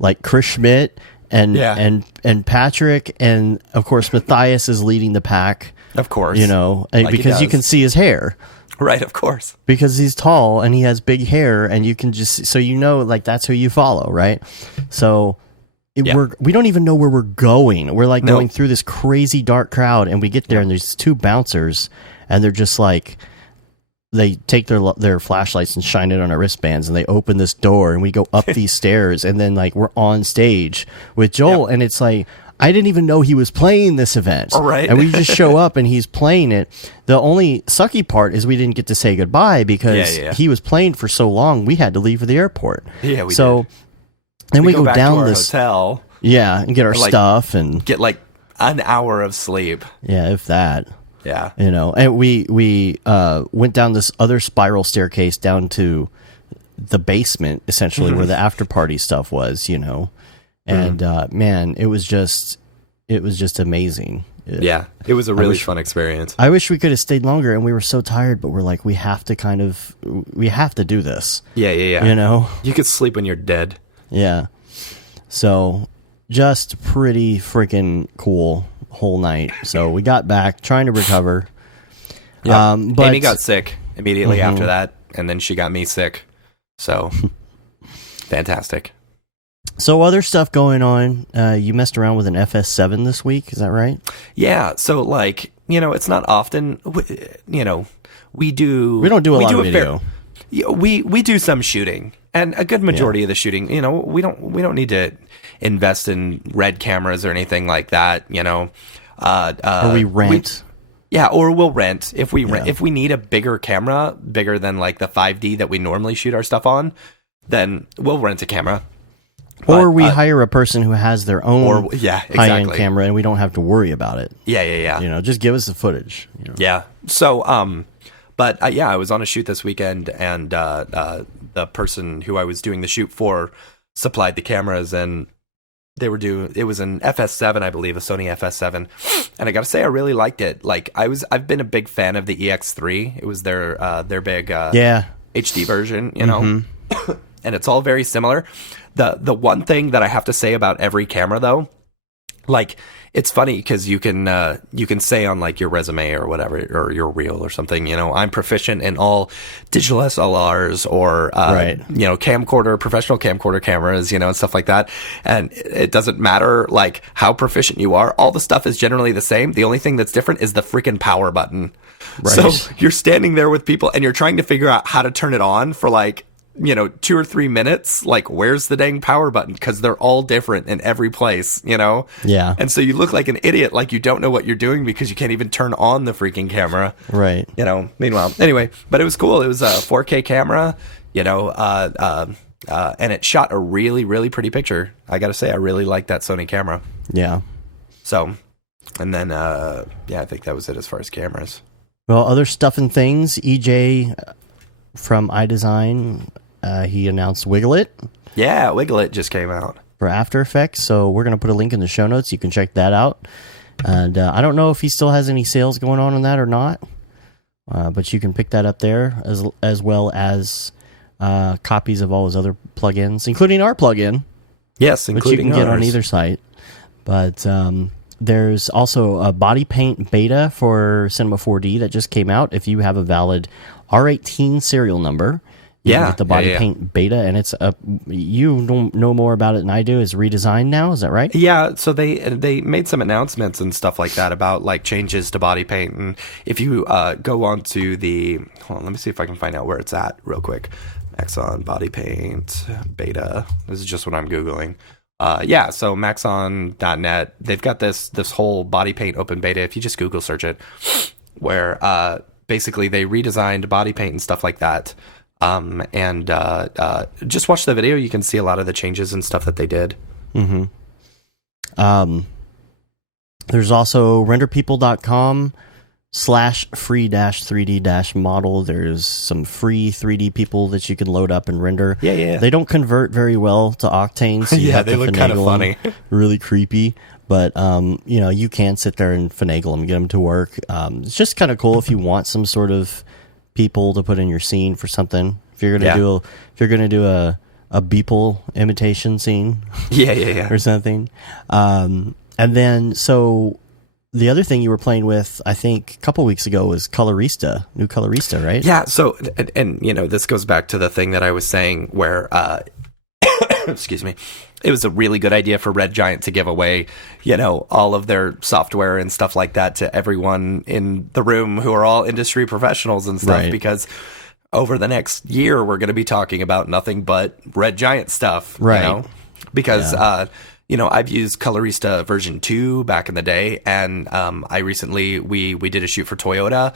like Chris Schmidt and Patrick, and of course Matthias is leading the pack. Of course, like because you can see his hair, right? Of course, because he's tall and he has big hair, and you can just like that's who you follow, right? So. We don't even know where we're going. We're like going through this crazy dark crowd, and we get there, and there's two bouncers, and they're just like, they take their flashlights and shine it on our wristbands, and they open this door, and we go up these stairs, and then like we're on stage with Joel, and it's like, I didn't even know he was playing this event. Right. And we just show up and he's playing it. The only sucky part is we didn't get to say goodbye because he was playing for so long, we had to leave for the airport. Yeah, we did. Then we go back down to our this hotel. Yeah, and get our stuff and get like an hour of sleep. Yeah, if that. Yeah. And we went down this other spiral staircase down to the basement, essentially, where the after party stuff was, And man, it was just amazing. Yeah, it was a really fun experience. I wish we could have stayed longer, and we were so tired, but we're like, we have to do this. Yeah. You could sleep when you're dead. Yeah. So just pretty freaking cool whole night. So we got back trying to recover. Yeah. But Amy got sick immediately after that, and then she got me sick. So fantastic. So other stuff going on. You messed around with an FS7 this week, is that right? Yeah. So like, it's not often, we don't do a lot of video. We do some shooting, and a good majority of the shooting, we don't need to invest in red cameras or anything like that, or we rent. Or we'll rent if we rent. If we need a bigger camera, bigger than like the 5D that we normally shoot our stuff on, then we'll rent a camera. Or we hire a person who has their own high-end camera, and we don't have to worry about it. Yeah. Just give us the footage. Yeah. So, but I was on a shoot this weekend, and the person who I was doing the shoot for supplied the cameras, and it was an FS7, I believe, a Sony FS7, and I gotta say I really liked it. Like I've been a big fan of the EX3. It was their big HD version, and it's all very similar. The one thing that I have to say about every camera though, like, it's funny because you can say on like your resume or whatever, or your reel or something, I'm proficient in all digital SLRs or professional camcorder cameras, and stuff like that. And it doesn't matter like how proficient you are. All the stuff is generally the same. The only thing that's different is the freaking power button. Right. So you're standing there with people and you're trying to figure out how to turn it on for like 2 or 3 minutes, like, where's the dang power button? Because they're all different in every place, Yeah. And so you look like an idiot, like you don't know what you're doing because you can't even turn on the freaking camera. Right. Meanwhile, anyway, but it was cool. It was a 4K camera, and it shot a really, really pretty picture. I got to say, I really like that Sony camera. Yeah. So, and then, I think that was it as far as cameras. Well, other stuff and things, EJ from iDesign, he announced Wiggle It. Yeah, Wiggle It just came out for After Effects, so we're going to put a link in the show notes. You can check that out. And I don't know if he still has any sales going on that or not, but you can pick that up there, as well as copies of all his other plugins, including our plugin. Yes, including which you can get on either site. But there's also a body paint beta for Cinema 4D that just came out. If you have a valid R18 serial number, You can get the body paint beta, and it's you know more about it than I do. It's redesigned now, is that right? Yeah, so they made some announcements and stuff like that about like changes to body paint. And if you go on to hold on, let me see if I can find out where it's at real quick. Maxon body paint beta. This is just what I'm Googling. So maxon.net, they've got this whole body paint open beta. If you just Google search it, where basically they redesigned body paint and stuff like that. Just watch the video. You can see a lot of the changes and stuff that they did. Mm-hmm. There's also renderpeople.com/free-3D-model. There's some free 3D people that you can load up and render. Yeah. They don't convert very well to Octane. So you have they to look kind of funny. Really creepy. But, you can sit there and finagle them, get them to work. It's just kind of cool if you want some sort of people to put in your scene for something. If you're gonna do a Beeple imitation scene, or something. And then so the other thing you were playing with, I think, a couple weeks ago was Colorista, new Colorista, right? Yeah. So and this goes back to the thing that I was saying where excuse me. It was a really good idea for Red Giant to give away, all of their software and stuff like that to everyone in the room who are all industry professionals and stuff, right. Because over the next year, we're going to be talking about nothing but Red Giant stuff, right? Because, I've used Colorista version 2 back in the day, and I recently, we did a shoot for Toyota,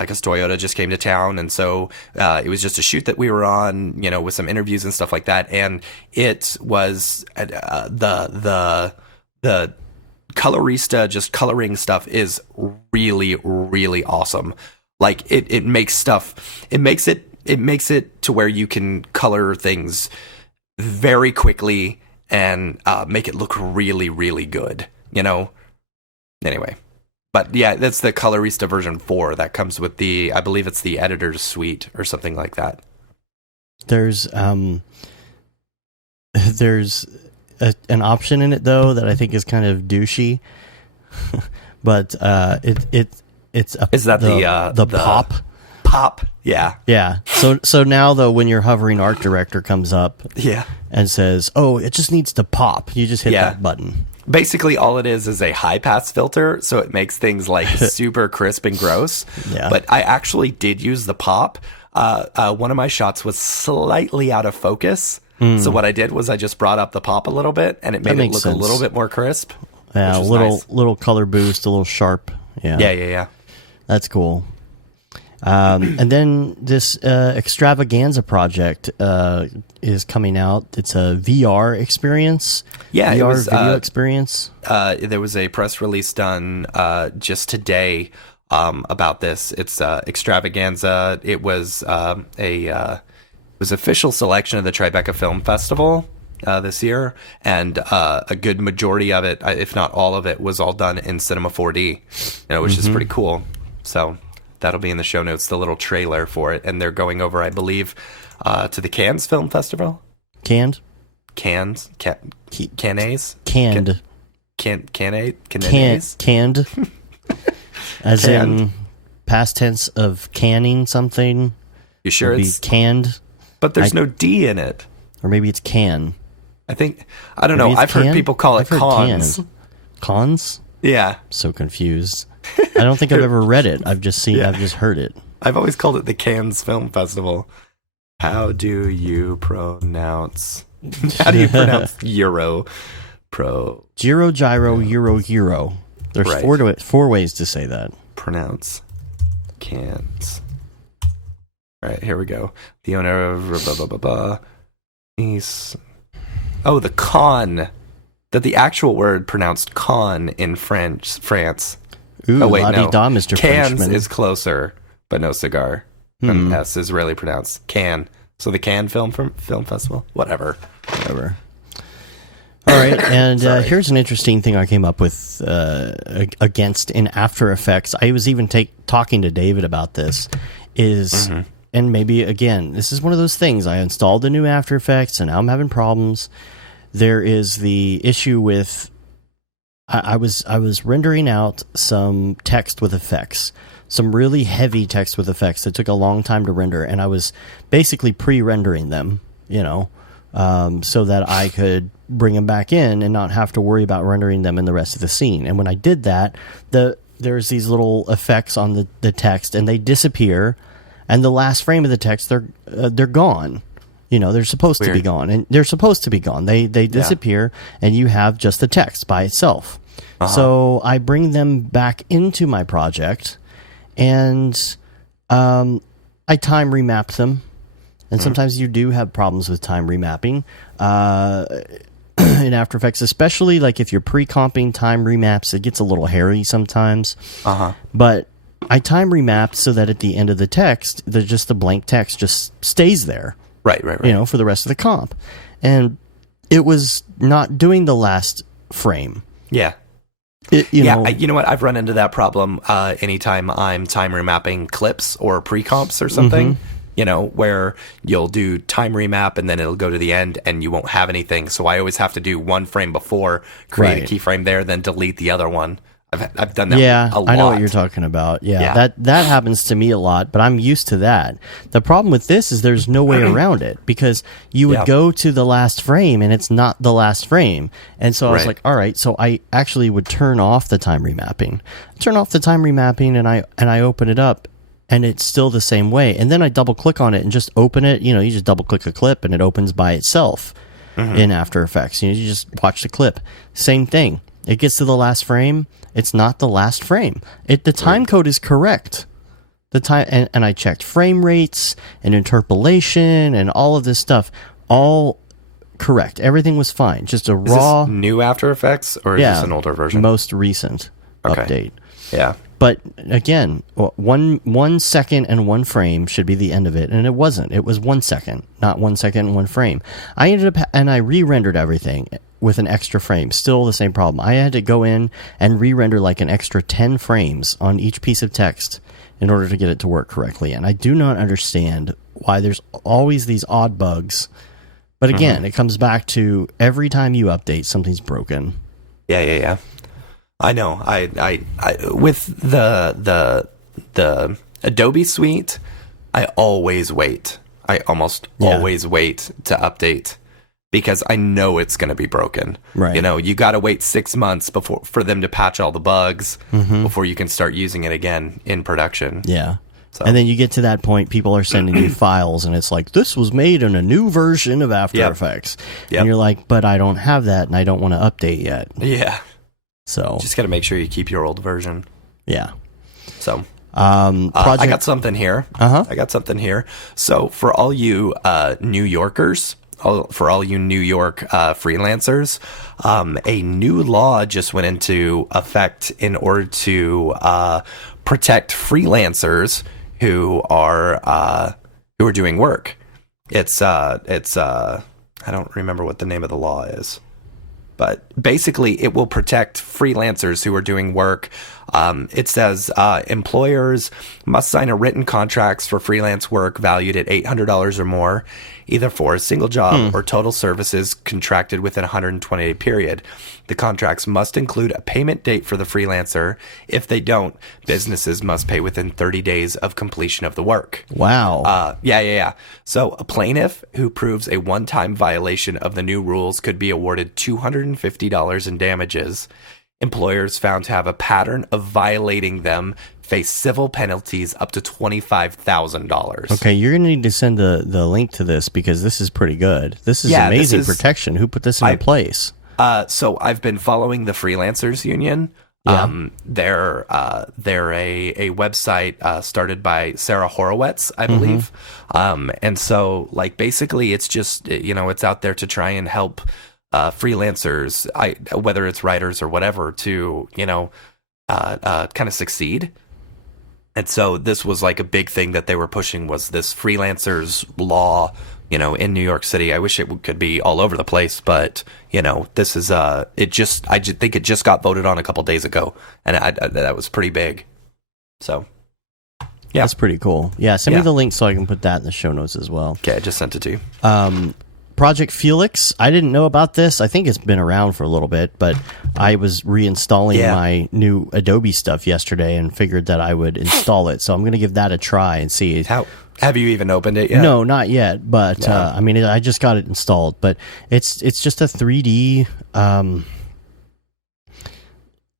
because Toyota just came to town, and so it was just a shoot that we were on, with some interviews and stuff like that, and it was the Colorista just coloring stuff is really, really awesome. Like it makes it to where you can color things very quickly and make it look really, really good, Anyway, but yeah, that's the Colorista version 4 that comes with I believe it's the editor's suite or something like that. There's an option in it though that I think is kind of douchey, but it's the pop. Pop, yeah. So now though, when your hovering art director comes up, yeah, and says, "Oh, it just needs to pop," you just hit that button. Basically, all it is a high pass filter, so it makes things like super crisp and gross. Yeah. But I actually did use the pop. One of my shots was slightly out of focus, so what I did was I just brought up the pop a little bit, and it made it look a little bit more crisp. Yeah, little color boost, a little sharp. Yeah. That's cool. And then this extravaganza project is coming out. It's a VR experience. Yeah, VR it was, video experience. There was a press release done just today about this. It's extravaganza. It was it was official selection of the Tribeca Film Festival this year, and a good majority of it, if not all of it, was all done in Cinema 4D, which is pretty cool. So that'll be in the show notes, the little trailer for it. And they're going over, I believe, to the Cannes Film Festival. Canned? Cannes? Cannes? Canned. Cannes? Canned. As in past tense of canning something. You sure it's canned? But there's no D in it. Or maybe it's can. I don't know. I've heard people call it cons. Cons? Yeah. So confused. I don't think I've ever read it. I've just heard it. I've always called it the Cannes Film Festival. How do you pronounce Euro? Gyro, gyro, Euro. There's four ways to say that. Pronounce Cannes. All right, here we go. The owner of blah, blah, blah, blah. The con. That the actual word pronounced con in France. Ooh, oh wait, no. Mr. Cannes Frenchman. is closer, but no cigar. And S is really pronounced Cannes. So the Cannes Film Festival, whatever. All right, and here's an interesting thing I came up with against in After Effects. I was even talking to David about this. And maybe again, this is one of those things. I installed the new After Effects, and now I'm having problems. There is the issue with I was rendering out some text with effects. some really heavy text with effects that took a long time to render, and I was basically pre-rendering them, so that I could bring them back in and not have to worry about rendering them in the rest of the scene. And when I did that, there's these little effects on the text, and they disappear, and the last frame of the text, they're gone. They're supposed to be gone, and they're supposed to be gone. They disappear, and you have just the text by itself. So I bring them back into my project, and I time remap them. And sometimes you do have problems with time remapping in After Effects, especially like if you're pre-comping time remaps. It gets a little hairy sometimes. But I time remap so that at the end of the text, the blank text just stays there. Right. For the rest of the comp. And it was not doing the last frame. Yeah. You know what? I've run into that problem anytime I'm time remapping clips or pre-comps or something. Where you'll do time remap and then it'll go to the end and you won't have anything. So I always have to do one frame before, create a keyframe there, then delete the other one. I've done that a lot. I know what you're talking about. Yeah. That happens to me a lot, but I'm used to that. The problem with this is there's no way around it, because you would go to the last frame and it's not the last frame. And so I was like, all right, so I actually would turn off the time remapping. And I open it up, and it's still the same way. And then I double click on it and just open it. You just double click a clip and it opens by itself in After Effects. You just watch the clip. Same thing. It gets to the last frame. It's not the last frame. The time code is correct. The time and I checked frame rates and interpolation and all of this stuff. All correct. Everything was fine. Just a raw. Is this new After Effects, or is this an older version? Most recent update. Yeah. But again, 1 second and 1 frame should be the end of it, and it wasn't. It was 1 second, not 1 second and 1 frame. I ended up and I re-rendered everything with an extra frame. Still the same problem. I had to go in and re-render like an extra 10 frames on each piece of text in order to get it to work correctly. And I do not understand why there's always these odd bugs. But again, it comes back to every time you update, something's broken. Yeah. I know. I with the Adobe suite, I always wait. I almost always wait to update, because I know it's going to be broken. Right. You got to wait 6 months for them to patch all the bugs before you can start using it again in production. Yeah. So. And then you get to that point, people are sending you files, and it's like, this was made in a new version of After Effects. And you're like, but I don't have that, and I don't want to update yet. Yeah. So just got to make sure you keep your old version. Yeah. So I got something here. I got something here. So for all you New Yorkers, for all you New York freelancers, a new law just went into effect in order to protect freelancers who are doing work. It's I don't remember what the name of the law is. But basically, it will protect freelancers who are doing work. It says employers must sign a written contracts for freelance work valued at $800 or more, either for a single job or total services contracted within a 120-day period. The contracts must include a payment date for the freelancer. If they don't, businesses must pay within 30 days of completion of the work. Wow. Yeah. So a plaintiff who proves a one-time violation of the new rules could be awarded $250 in damages. Employers found to have a pattern of violating them face civil penalties up to $25,000. Okay, you're going to need to send the link to this, because this is pretty good. This is amazing protection. Who put this into place? So I've been following the Freelancers Union. Yeah. They're a website started by Sarah Horowitz, I believe. And so basically it's just, it's out there to try and help freelancers, whether it's writers or whatever, to kind of succeed. And so this was a big thing that they were pushing, was this freelancers law, in New York City. I wish it could be all over the place, but this is I just think it just got voted on a couple days ago, and that was pretty big. So that's pretty cool. Yeah, send me the link so I can put that in the show notes as well. Okay, I just sent it to you. Project Felix. I didn't know about this. I think it's been around for a little bit, but I was reinstalling my new Adobe stuff yesterday and figured that I would install it. So I'm going to give that a try and see. How have you even opened it yet? No, not yet. But I mean, I just got it installed. But it's just a 3D.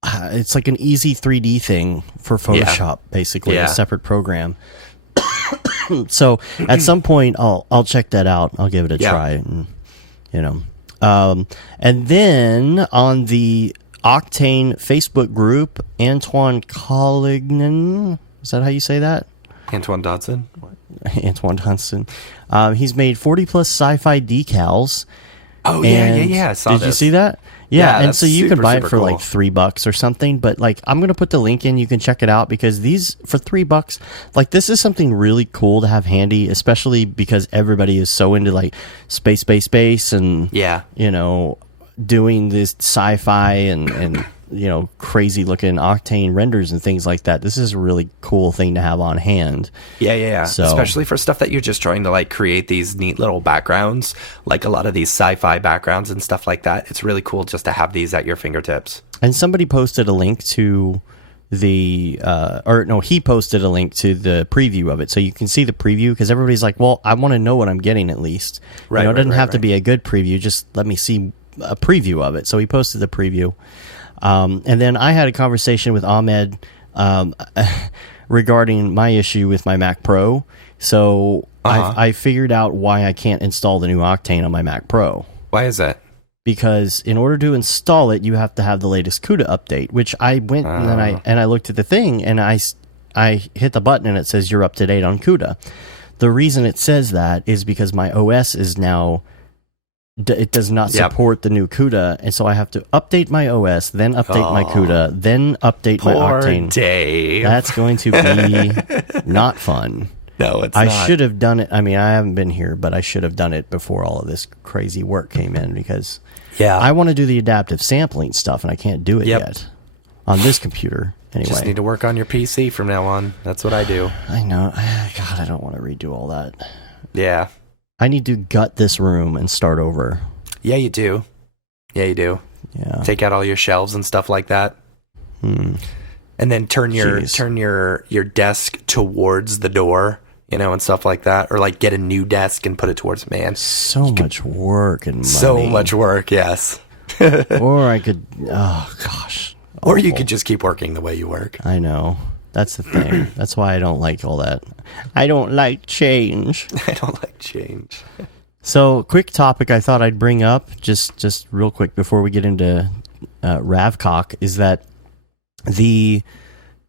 It's like an easy 3D thing for Photoshop, basically a separate program. So at some point I'll check that out. I'll give it a try, and and then on the Octane Facebook group, Antoine Collignan, is that how you say that? Antoine Dodson. What? Antoine Dodson. He's made 40 plus sci-fi decals. Oh yeah. I saw Did you see that? Yeah, and so you can buy it for cool. like $3 or something, but like I'm going to put the link in, you can check it out, because these for $3, like this is something really cool to have handy, especially because everybody is so into like space and doing this sci-fi and crazy looking Octane renders and things like that. This is a really cool thing to have on hand. Yeah. So, especially for stuff that you're just trying to like create these neat little backgrounds, like a lot of these sci-fi backgrounds and stuff like that. It's really cool just to have these at your fingertips. And somebody posted a link to he posted a link to the preview of it, so you can see the preview, because everybody's like, well, I want to know what I'm getting at least. Right. It doesn't have to be a good preview, just let me see a preview of it. So he posted the preview. And then I had a conversation with Ahmed regarding my issue with my Mac Pro. So I figured out why I can't install the new Octane on my Mac Pro. Why is that? Because in order to install it, you have to have the latest CUDA update, which I went and then I looked at the thing, and I hit the button and it says you're up to date on CUDA. The reason it says that is because my OS is now... it does not support the new CUDA, and so I have to update my OS, then update my CUDA, then update my Octane. Dave. That's going to be not fun. No, it's not. I should have done it. I mean, I haven't been here, but I should have done it before all of this crazy work came in, because I want to do the adaptive sampling stuff, and I can't do it yet on this computer. Anyway, just need to work on your PC from now on. That's what I do. I know. God, I don't want to redo all that. Yeah. I need to gut this room and start over. Yeah, you do. Yeah. Take out all your shelves and stuff like that. And then turn your desk towards the door, and stuff like that, or like get a new desk and put it towards so much work and money. So much work, yes. Or I could, oh gosh. Or you could just keep working the way you work. I know. That's the thing. That's why I don't like all that. I don't like change. I don't like change. So, quick topic I thought I'd bring up, just real quick before we get into Ravcock, is that it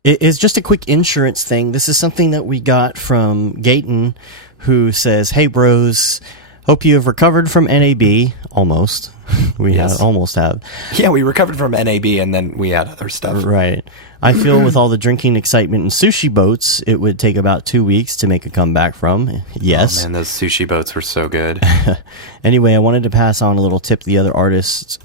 is just a quick insurance thing. This is something that we got from Gayton, who says, "Hey bros, hope you have recovered from NAB." Almost. We almost have. Yeah, we recovered from NAB and then we had other stuff. Right. I feel with all the drinking excitement and sushi boats, it would take about 2 weeks to make a comeback from. Yes. Oh man, those sushi boats were so good. Anyway, I wanted to pass on a little tip to the other artists,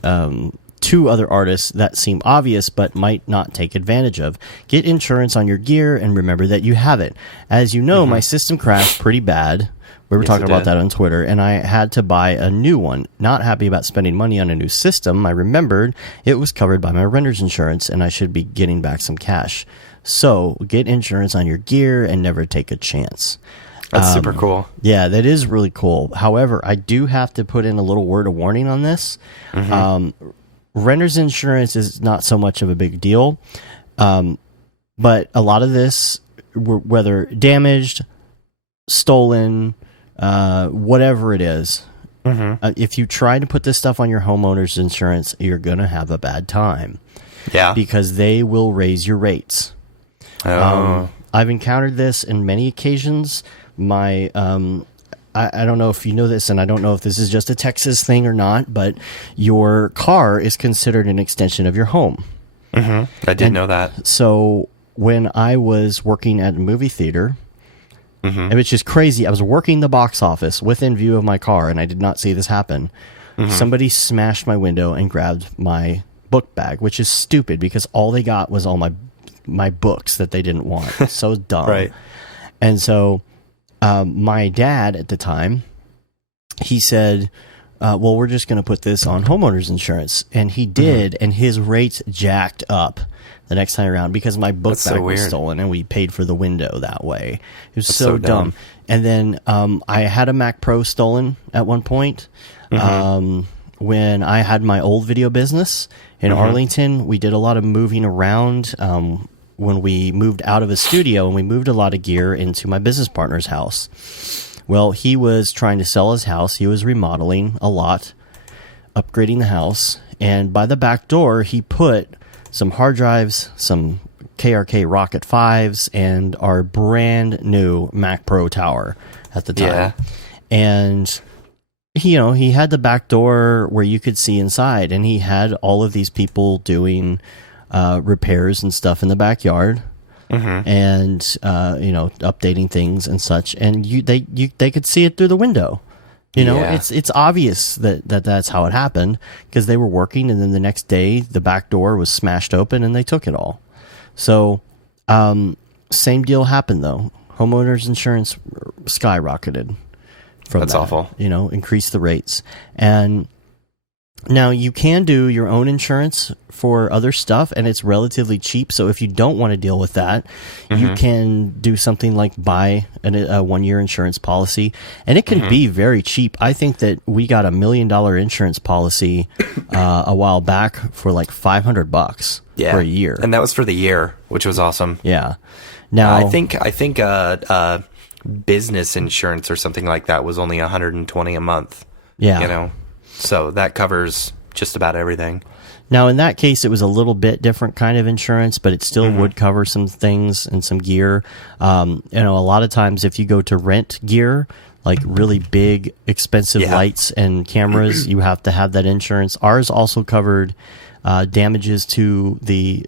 two other artists that seem obvious but might not take advantage of. Get insurance on your gear and remember that you have it. As you know, my system crashed pretty bad. We were talking about that on Twitter, and I had to buy a new one. Not happy about spending money on a new system. I remembered it was covered by my renter's insurance, and I should be getting back some cash. So, get insurance on your gear and never take a chance. That's super cool. Yeah, that is really cool. However, I do have to put in a little word of warning on this. Renter's insurance is not so much of a big deal, but a lot of this, whether damaged, stolen, whatever it is, if you try to put this stuff on your homeowner's insurance, you're going to have a bad time. Yeah. Because they will raise your rates. I've encountered this in many occasions. I don't know if you know this, and I don't know if this is just a Texas thing or not, but your car is considered an extension of your home. I did know that. So when I was working at a movie theater, which is crazy, I was working the box office within view of my car, and I did not see this happen. Somebody smashed my window and grabbed my book bag, which is stupid because all they got was all my books that they didn't want. So dumb. Right. And so my dad at the time, he said, well, we're just going to put this on homeowners insurance. And he did, and his rates jacked up the next time around because my book bag was stolen, and we paid for the window that way. It was so dumb. And then I had a Mac Pro stolen at one point. When I had my old video business in Arlington, we did a lot of moving around when we moved out of a studio, and we moved a lot of gear into my business partner's house. Well, he was trying to sell his house. He was remodeling a lot, upgrading the house. And by the back door, he put some hard drives, some KRK Rocket 5s, and our brand new Mac Pro tower at the time. Yeah. And, he had the back door where you could see inside. And he had all of these people doing repairs and stuff in the backyard. And updating things and such, and they could see it through the window. It's obvious that's how it happened because they were working, and then the next day the back door was smashed open and they took it all. So same deal happened though. Homeowners insurance skyrocketed from that's that, awful. Increased the rates. And now you can do your own insurance for other stuff, and it's relatively cheap. So if you don't want to deal with that, you can do something like buy a 1-year insurance policy, and it can be very cheap. I think that we got $1 million insurance policy a while back for like $500 for a year, and that was for the year, which was awesome. Yeah. Now I think business insurance or something like that was only $120 a month. Yeah. So that covers just about everything. Now, in that case, it was a little bit different kind of insurance, but it still would cover some things and some gear. A lot of times if you go to rent gear, like really big, expensive lights and cameras, you have to have that insurance. Ours also covered damages to the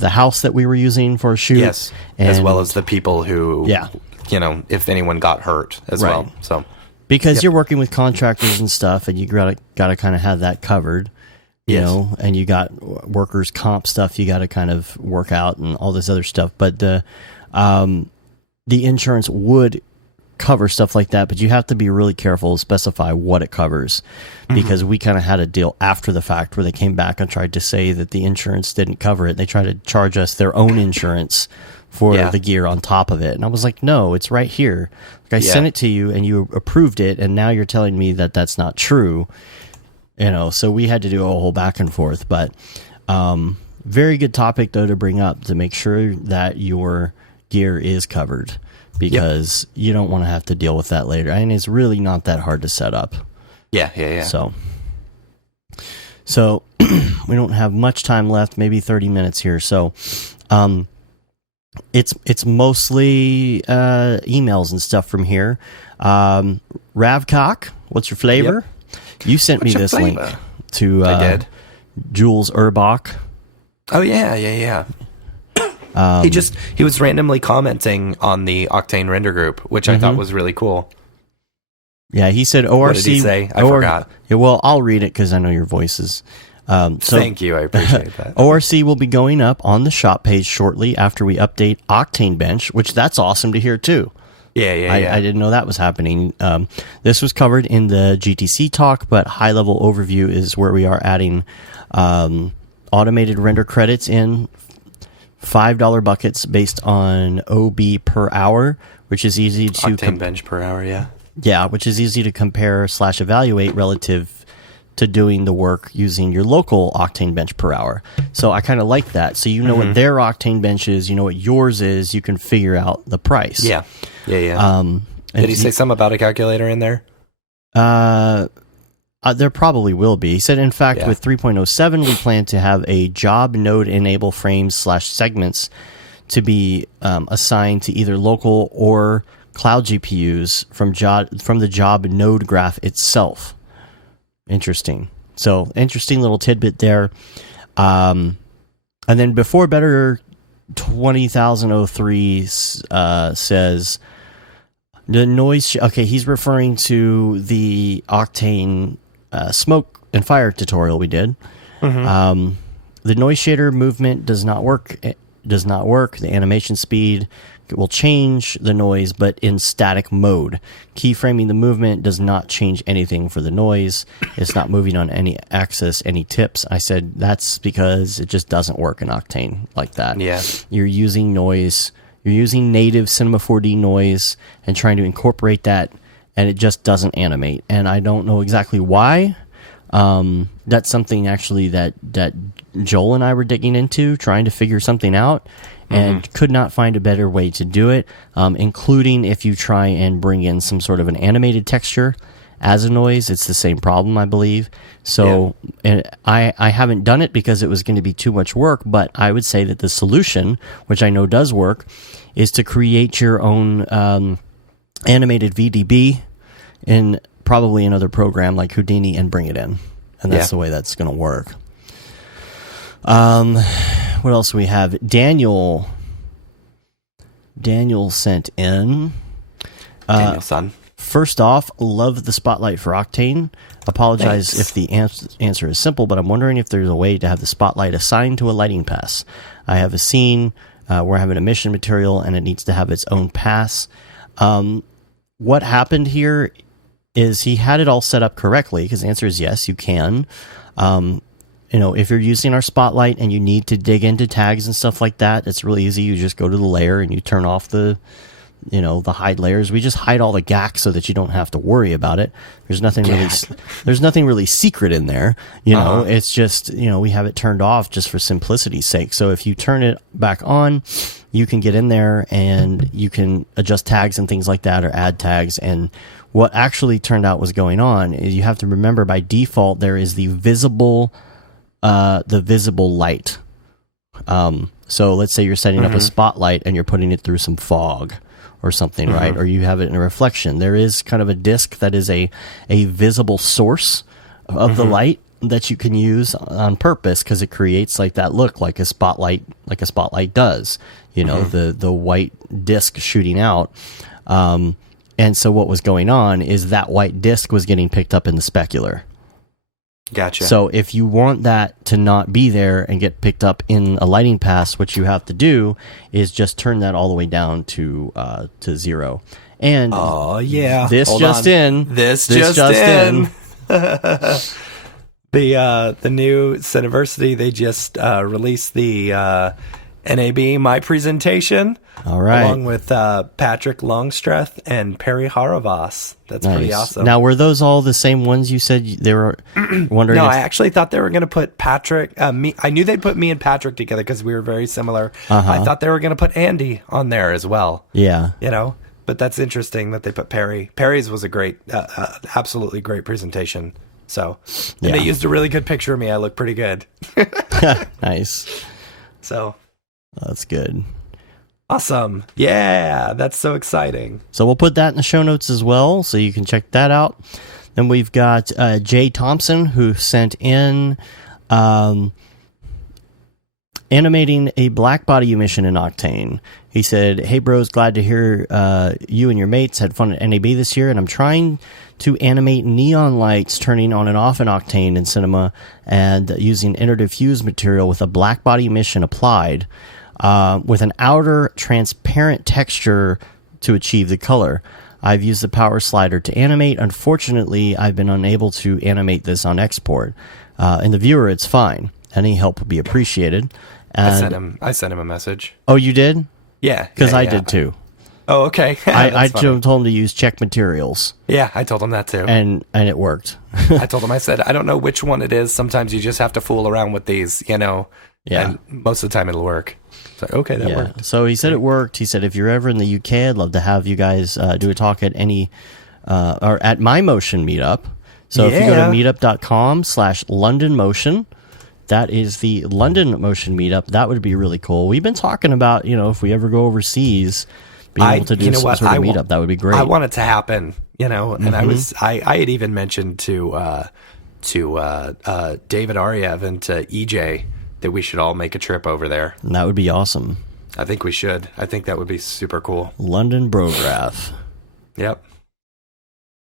house that we were using for a shoot. Yes, as well as the people who, if anyone got hurt as well. So. Because you're working with contractors and stuff, and you gotta kind of have that covered, and you got workers' comp stuff you got to kind of work out and all this other stuff. But the insurance would cover stuff like that, but you have to be really careful to specify what it covers, because we kind of had a deal after the fact where they came back and tried to say that the insurance didn't cover it. They tried to charge us their own insurance for the gear on top of it. And I was like, no, it's right here. Like I sent it to you and you approved it, and now you're telling me that that's not true. So we had to do a whole back and forth. But very good topic, though, to bring up, to make sure that your gear is covered, because you don't want to have to deal with that later. And it's really not that hard to set up. Yeah. So we don't have much time left, maybe 30 minutes here. So it's mostly emails and stuff from here. Ravcock, what's your flavor? You sent me this link to Jules Urbach. Oh yeah. He was randomly commenting on the Octane render group, which I thought was really cool. Yeah, he said ORC. What did he say? I forgot. Yeah, well, I'll read it because I know your voices. Thank you. I appreciate that. ORC will be going up on the shop page shortly after we update Octane Bench, which that's awesome to hear too. Yeah. I didn't know that was happening. This was covered in the GTC talk, but high-level overview is where we are adding automated render credits in $5 buckets based on OB per hour, which is easy to Octane Bench per hour, yeah, which is easy to compare / evaluate relative to doing the work using your local Octane Bench per hour. So I kind of like that. So you know what their Octane Bench is, you know what yours is, you can figure out the price. Yeah. Did he say something about a calculator in there? There probably will be. He said, in fact, with 3.07, we plan to have a job node enable frames / segments to be assigned to either local or cloud GPUs from the job node graph itself. Interesting. So, interesting little tidbit there. And then before Better 20,003 says the noise. Okay, he's referring to the Octane smoke and fire tutorial we did. The noise shader movement does not work. The animation speed will change the noise, but in static mode. Keyframing the movement does not change anything for the noise. It's not moving on any axis, any tips. I said that's because it just doesn't work in Octane like that. Yeah. You're using noise. You're using native Cinema 4D noise and trying to incorporate that, and it just doesn't animate. And I don't know exactly why. That's something actually that Joel and I were digging into, trying to figure something out, and could not find a better way to do it, including if you try and bring in some sort of an animated texture as a noise. It's the same problem, I believe. So and I haven't done it because it was going to be too much work, but I would say that the solution, which I know does work, is to create your own animated VDB in probably another program like Houdini and bring it in. And that's the way that's going to work. What else do we have? Daniel sent in. Daniel, son. First off, love the spotlight for Octane. Apologize if the answer is simple, but I'm wondering if there's a way to have the spotlight assigned to a lighting pass. I have a scene where I have an emission material and it needs to have its own pass. What happened here is he had it all set up correctly, because the answer is yes, you can. If you're using our spotlight and you need to dig into tags and stuff like that, it's really easy. You just go to the layer and you turn off the hide layers. We just hide all the gack so that you don't have to worry about it. There's nothing really secret in there. It's just, we have it turned off just for simplicity's sake. So if you turn it back on, you can get in there and you can adjust tags and things like that, or add tags. And what actually turned out was going on is, you have to remember, by default there is the visible light. So let's say you're setting up a spotlight and you're putting it through some fog or something, right? Or you have it in a reflection. There is kind of a disc that is a visible source of the light that you can use on purpose, because it creates like that look like a spotlight does. The white disc shooting out. And so what was going on is that white disc was getting picked up in the specular. Gotcha. So if you want that to not be there and get picked up in a lighting pass, what you have to do is just turn that all the way down to 0. And this just in. The new Cineversity, they just released the NAB My Presentation. All right. Along with Patrick Longstreth and Perry Haravas. That's pretty awesome. Now, were those all the same ones you said they were wondering? No, I actually thought they were going to put Patrick, me. I knew they'd put me and Patrick together because we were very similar. I thought they were going to put Andy on there as well. Yeah. But that's interesting that they put Perry. Perry's was a great, absolutely great presentation. So, and they used a really good picture of me. I look pretty good. Nice. So. That's good. Awesome. Yeah, that's so exciting. So we'll put that in the show notes as well, so you can check that out. Then we've got Jay Thompson, who sent in animating a black body emission in Octane. He said, "Hey bros, glad to hear you and your mates had fun at NAB this year, and I'm trying to animate neon lights turning on and off in Octane in Cinema, and using inner diffuse material with a black body emission applied, with an outer transparent texture to achieve the color. I've used the power slider to animate. Unfortunately, I've been unable to animate this on export. In the viewer, it's fine. Any help would be appreciated." And I sent him a message. Oh, you did? Yeah. Because I did too. Oh, okay. I told him to use check materials. Yeah, I told him that too. And it worked. I told him, I said, I don't know which one it is. Sometimes you just have to fool around with these, Yeah. And most of the time it'll work. So, okay, that worked. So he said it worked. He said, if you're ever in the UK, I'd love to have you guys do a talk at or at my Motion meetup. So if you go to meetup.com/London Motion, that is the London Motion meetup. That would be really cool. We've been talking about, if we ever go overseas, being able to do some sort of meetup. That would be great. I want it to happen, and I had even mentioned to David Ariev and to EJ that we should all make a trip over there. And that would be awesome. I think we should. I think that would be super cool. London Brograph. Yep.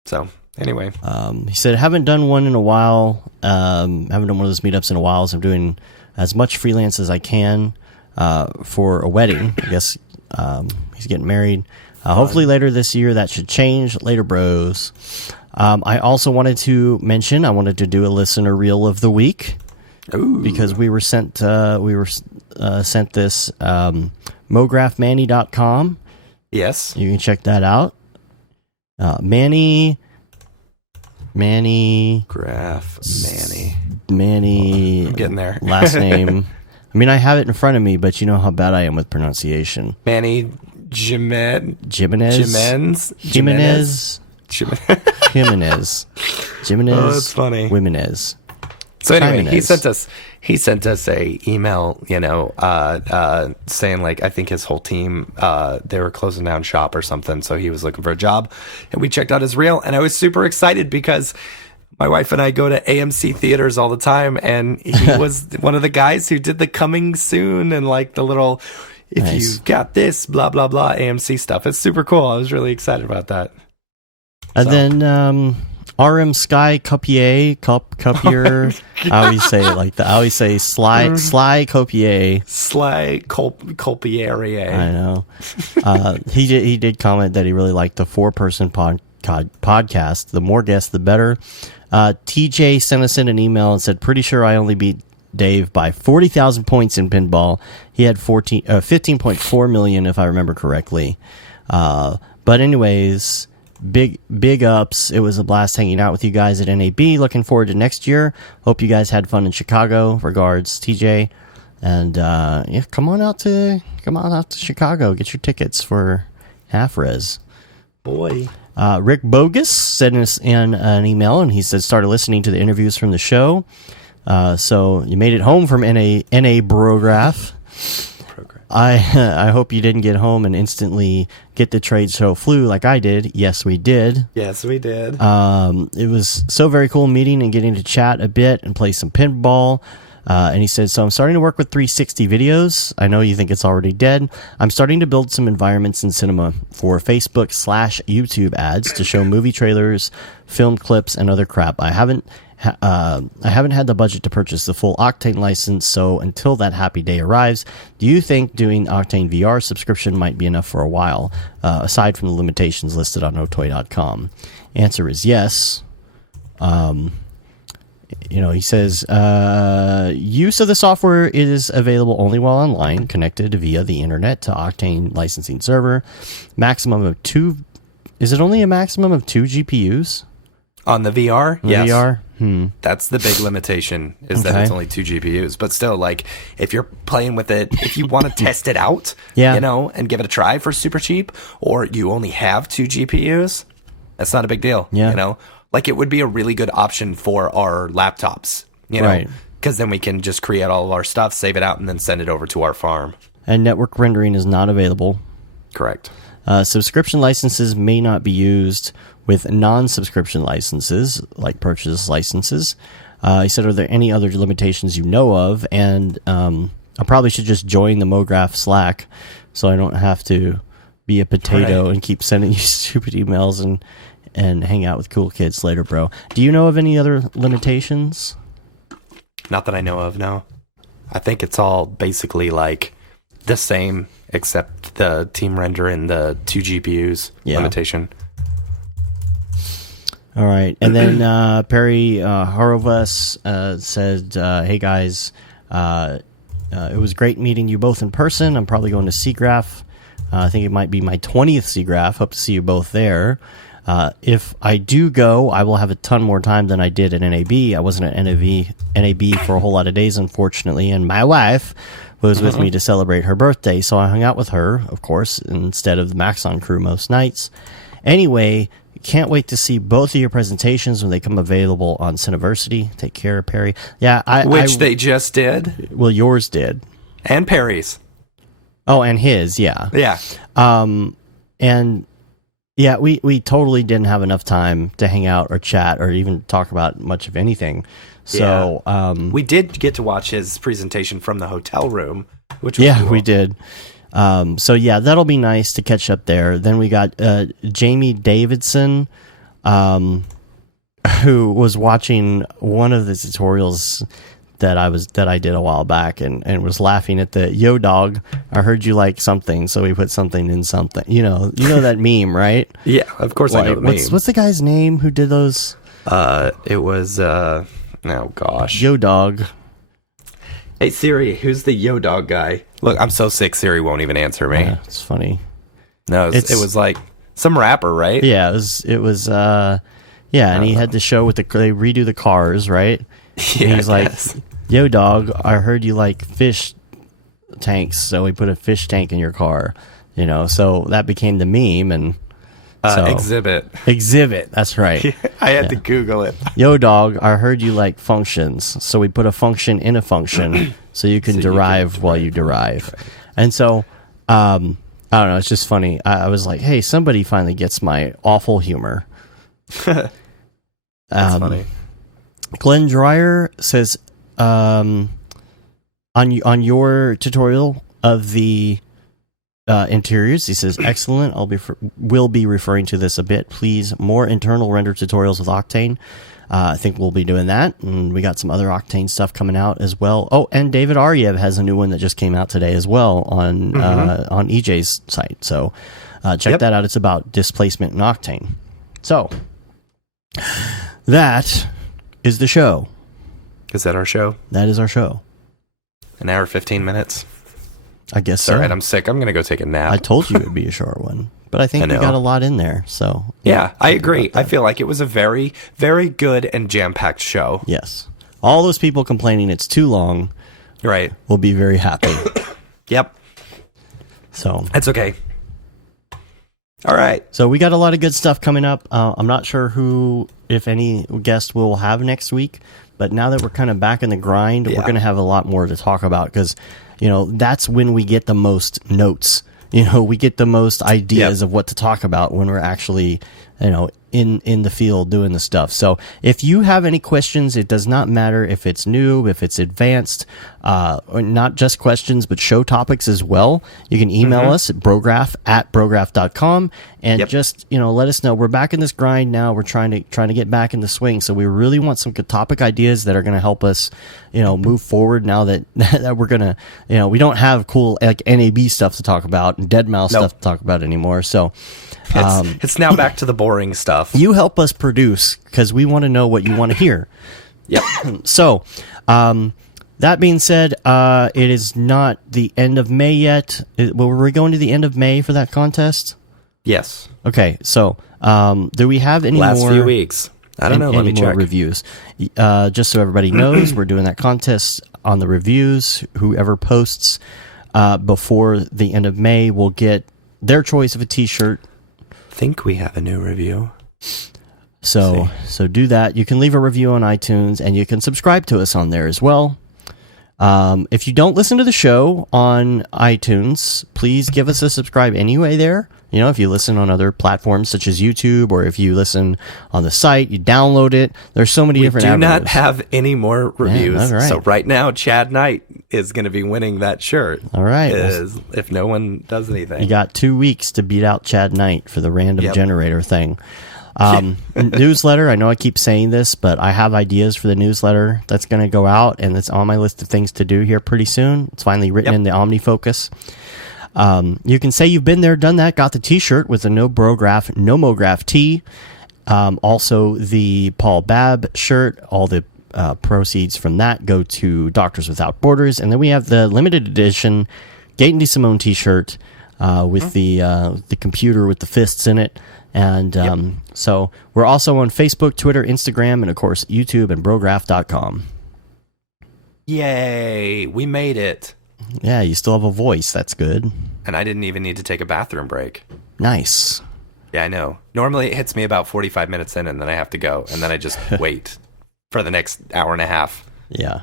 So, anyway. He said, haven't done one in a while. Haven't done one of those meetups in a while, so I'm doing as much freelance as I can for a wedding. I guess He's getting married. Hopefully later this year. That should change. Later, bros. I also wanted to mention, I wanted to do a listener reel of the week. Ooh. Because we were sent this mographmanny.com. Yes. You can check that out. Manny Graph Manny. I'm getting there. Last name. I mean, I have it in front of me, but you know how bad I am with pronunciation. Manny Jimenez. Oh, that's funny. Jimenez. So anyway, he sent us a email, saying like, I think his whole team, they were closing down shop or something. So he was looking for a job, and we checked out his reel, and I was super excited because my wife and I go to AMC theaters all the time, and he was one of the guys who did the coming soon and like the little, if nice. You got this, blah, blah, blah, AMC stuff. It's super cool. I was really excited about that. And then, RM Sky Copier. I always say it like that. I always say Sly Copier. Sly Copier. I know. He did comment that he really liked the 4-person podcast. The more guests, the better. TJ sent us in an email and said, pretty sure I only beat Dave by 40,000 points in pinball. He had 15.4 million, if I remember correctly. But anyways, big ups. It was a blast hanging out with you guys at NAB. Looking forward to next year. Hope you guys had fun in Chicago. Regards, TJ. And come on out to Chicago. Get your tickets for half res. Boy. Rick Bogus sent us in an email, and he said started listening to the interviews from the show. So you made it home from NA Brograph. I hope you didn't get home and instantly get the trade show flu like I did. Yes, we did. Yes, we did. It was so very cool meeting and getting to chat a bit and play some pinball. And he said, so I'm starting to work with 360 videos. I know you think it's already dead. I'm starting to build some environments in cinema for Facebook/YouTube ads to show movie trailers, filmed clips, and other crap. I haven't had the budget to purchase the full Octane license, so until that happy day arrives, do you think doing Octane VR subscription might be enough for a while, aside from the limitations listed on otoy.com? Answer is yes. He says, use of the software is available only while online, connected via the internet to Octane licensing server. Maximum of 2... Is it only a maximum of 2 GPUs? On the VR? Yes. VR? That's the big limitation, is that it's only 2 GPUs. But still, like, if you're playing with it, if you want to test it out, and give it a try for super cheap, or you only have 2 GPUs, that's not a big deal. Yeah. Like, it would be a really good option for our laptops, right? Because then we can just create all of our stuff, save it out, and then send it over to our farm. And network rendering is not available. Correct. Subscription licenses may not be used with non-subscription licenses, like purchase licenses. He said, are there any other limitations you know of? And I probably should just join the MoGraph Slack so I don't have to be a potato and keep sending you stupid emails and hang out with cool kids later, bro. Do you know of any other limitations? Not that I know of, no. I think it's all basically like the same, except the team render and the 2 GPUs limitation. All right. And then Perry Horovas said, hey, guys, it was great meeting you both in person. I'm probably going to SIGGRAPH. I think it might be my 20th SIGGRAPH. Hope to see you both there. If I do go, I will have a ton more time than I did at NAB. I wasn't at NAB for a whole lot of days, unfortunately, and my wife was with me to celebrate her birthday, so I hung out with her, of course, instead of the Maxon crew most nights. Anyway, can't wait to see both of your presentations when they come available on Cineversity. Take care, Perry. Yeah, Which they just did. Well, yours did. And Perry's. Oh, and his, yeah. Yeah. And yeah, we totally didn't have enough time to hang out or chat or even talk about much of anything. So we did get to watch his presentation from the hotel room, which was cool. We did. So yeah, that'll be nice to catch up there. Then we got Jamie Davidson, who was watching one of the tutorials that I did a while back, and was laughing at the yo dog. I heard you like something, so we put something in something. You know that meme, right? Yeah, of course I know the meme. What's the guy's name who did those? It was oh gosh, yo dog. Hey Siri, who's the yo dog guy? Look, I'm so sick. Siri won't even answer me. Yeah, it's funny. No, it was like some rapper, right? Yeah, it was. And he had the show with they redo the cars, right? Yeah, and he's like, yo dog, I heard you like fish tanks, so we put a fish tank in your car, so that became the meme. And exhibit, that's right. I had to Google it. Yo dog, I heard you like functions, so we put a function in a function so you can derive while you derive. And so I don't know, it's just funny. I was like, hey, somebody finally gets my awful humor. That's funny. Glenn Dreyer says, on your tutorial of the interiors, he says, excellent. We'll be referring to this a bit. Please, more internal render tutorials with Octane. I think we'll be doing that, and we got some other Octane stuff coming out as well. Oh, and David Aryev has a new one that just came out today as well on EJ's site. So check that out. It's about displacement in Octane. So that is the show. Is that our show? That is our show. An hour, 15 minutes. I guess so. All right, I'm sick. I'm going to go take a nap. I told you it would be a short one, but I think we got a lot in there. So yeah, I agree. I feel like it was a very, very good and jam-packed show. Yes. All those people complaining it's too long, right, will be very happy. Yep. So that's okay. All right. So we got a lot of good stuff coming up. I'm not sure who, if any, guest we'll have next week, but now that we're kind of back in the grind, we're going to have a lot more to talk about because, that's when we get the most notes. We get the most ideas of what to talk about when we're actually, in the field doing the stuff. So if you have any questions, it does not matter if it's new, if it's advanced, or not just questions, but show topics as well. You can email us at brograph@brograph.com and just, let us know. We're back in this grind now. We're trying to get back in the swing. So we really want some good topic ideas that are going to help us, move forward now that, that we're going to, we don't have cool like NAB stuff to talk about and dead mouse stuff to talk about anymore. So it's now back to the boring stuff. You help us produce because we want to know what you want to hear. Yep. So, that being said, it is not the end of May yet. Were we going to the end of May for that contest? Yes. Okay. So, do we have any last more, few weeks? I don't know. Let me check. Reviews. Just so everybody knows, we're doing that contest on the reviews. Whoever posts before the end of May will get their choice of a T-shirt. Think we have a new review. So do that. You can leave a review on iTunes, and you can subscribe to us on there as well. If you don't listen to the show on iTunes, please give us a subscribe anyway there. If you listen on other platforms such as YouTube, or if you listen on the site, you download it. There's so many different avenues. We do not have any more reviews. Yeah, right. So right now, Chad Knight is going to be winning that shirt. All right. If no one does anything. You got 2 weeks to beat out Chad Knight for the random generator thing. Newsletter, I know I keep saying this, but I have ideas for the newsletter that's going to go out, and it's on my list of things to do here pretty soon. It's finally written in the OmniFocus. You can say you've been there, done that, got the T-shirt with the No Brograph, No Mograph T. Also, the Paul Babb shirt, all the proceeds from that go to Doctors Without Borders. And then we have the limited edition Gaten DeSimone T-shirt with the computer with the fists in it. And so we're also on Facebook, Twitter, Instagram, and, of course, YouTube and Brograph.com. Yay, we made it. Yeah, you still have a voice. That's good. And I didn't even need to take a bathroom break. Nice. Yeah, I know. Normally it hits me about 45 minutes in, and then I have to go. And then I just wait for the next hour and a half. Yeah.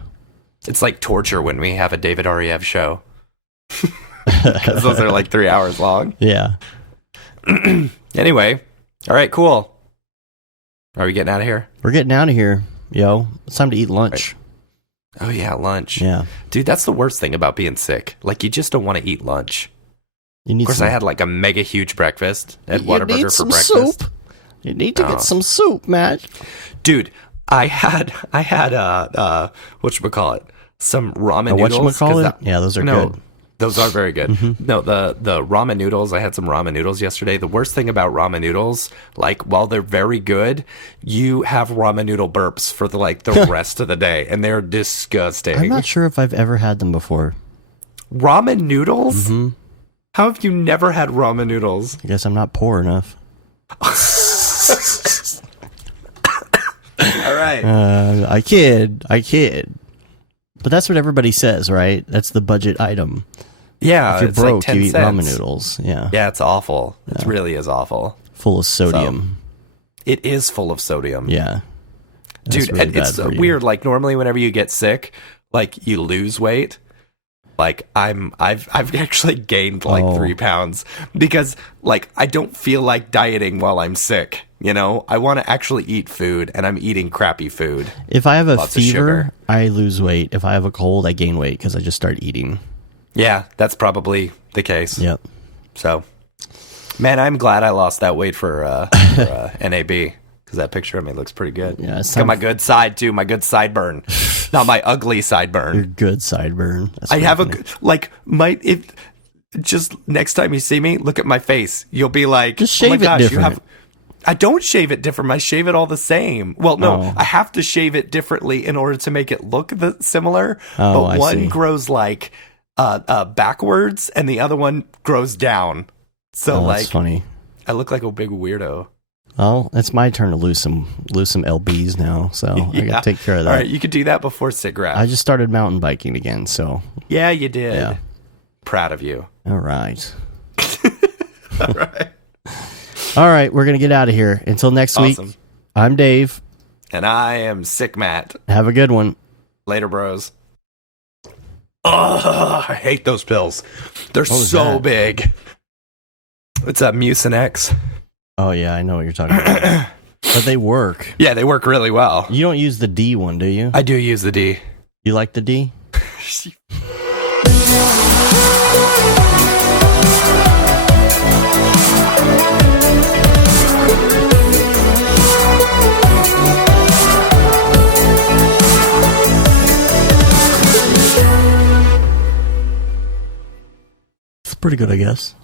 It's like torture when we have a David Ariev show. Because those are like 3 hours long. Yeah. Anyway. All right, cool. Are we getting out of here? We're getting out of here. Yo, it's time to eat lunch. Right. Oh, yeah, lunch. Yeah. Dude, that's the worst thing about being sick. Like, you just don't want to eat lunch. Of course, I had like a mega huge breakfast at Whataburger for breakfast. Soup. You need to get some soup, Matt. Dude, I had whatchamacallit, some ramen noodles. Whatchamacallit? Yeah, those are good. Those are very good. No, the ramen noodles, I had some ramen noodles yesterday. The worst thing about ramen noodles, like, while they're very good, you have ramen noodle burps for the rest of the day, and they're disgusting. I'm not sure if I've ever had them before. Ramen noodles? Mm-hmm. How have you never had ramen noodles? I guess I'm not poor enough. All right. I kid. But that's what everybody says, right? That's the budget item. Yeah, if you're it's broke, like you eat 10 ramen cents. noodles. Yeah. Yeah, it's awful. Yeah. It really is awful. Full of sodium. So, it is full of sodium. Yeah. Dude, really it's weird. Like, normally whenever you get sick, like, you lose weight. Like, I've actually gained 3 pounds because, like, I don't feel like dieting while I'm sick. You know, I want to actually eat food, and I'm eating crappy food. If I have a fever, I lose weight. If I have a cold, I gain weight because I just start eating. Yeah, that's probably the case. Yep. So, man, I'm glad I lost that weight for NAB, because that picture of me looks pretty good. Yeah, got my good side, too, my good sideburn. Not my ugly sideburn. Your good sideburn. I have just next time you see me, look at my face. You'll be like, just shave it different. I don't shave it different. I shave it all the same. Well, no, I have to shave it differently in order to make it look similar. But one grows backwards, and the other one grows down. So that's funny. I look like a big weirdo. Well, it's my turn to lose some LBs now, so I gotta take care of that. All right, you could do that before SIGGRAPH. I just started mountain biking again, so yeah, you did. Yeah. Proud of you. All right. All right. All right, we're going to get out of here. Until next week, I'm Dave. And I am Sick Matt. Have a good one. Later, bros. Oh, I hate those pills. They're so big. It's a Mucinex. Oh, yeah, I know what you're talking about. But they work. Yeah, they work really well. You don't use the D one, do you? I do use the D. You like the D? Pretty good, I guess.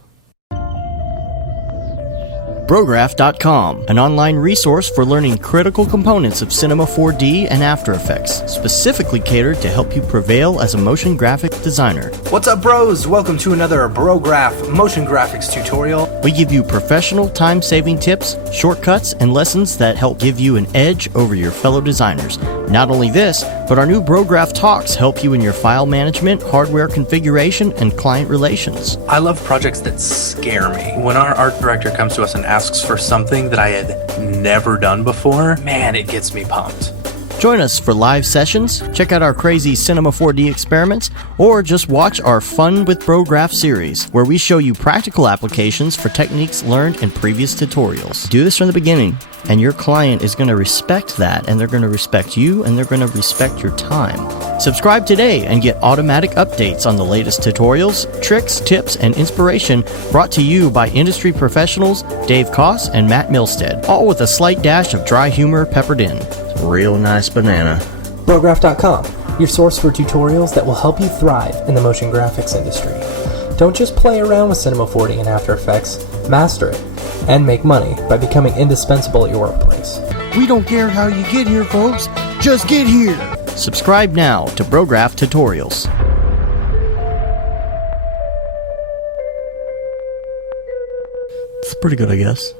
Brograph.com, an online resource for learning critical components of Cinema 4D and After Effects, specifically catered to help you prevail as a motion graphic designer. What's up, bros? Welcome to another Brograph motion graphics tutorial. We give you professional time-saving tips, shortcuts, and lessons that help give you an edge over your fellow designers. Not only this, but our new Brograph Talks help you in your file management, hardware configuration, and client relations. I love projects that scare me. When our art director comes to us and asks for something that I had never done before, man, it gets me pumped. Join us for live sessions, check out our crazy Cinema 4D experiments, or just watch our Fun with Brograph series, where we show you practical applications for techniques learned in previous tutorials. Do this from the beginning, and your client is going to respect that, and they're going to respect you, and they're going to respect your time. Subscribe today and get automatic updates on the latest tutorials, tricks, tips, and inspiration brought to you by industry professionals Dave Koss and Matt Milstead, all with a slight dash of dry humor peppered in. Real nice banana. Brograph.com, your source for tutorials that will help you thrive in the motion graphics industry. Don't just play around with Cinema 4D and After Effects, master it, and make money by becoming indispensable at your workplace. We don't care how you get here, folks. Just get here. Subscribe now to Brograph Tutorials. It's pretty good, I guess.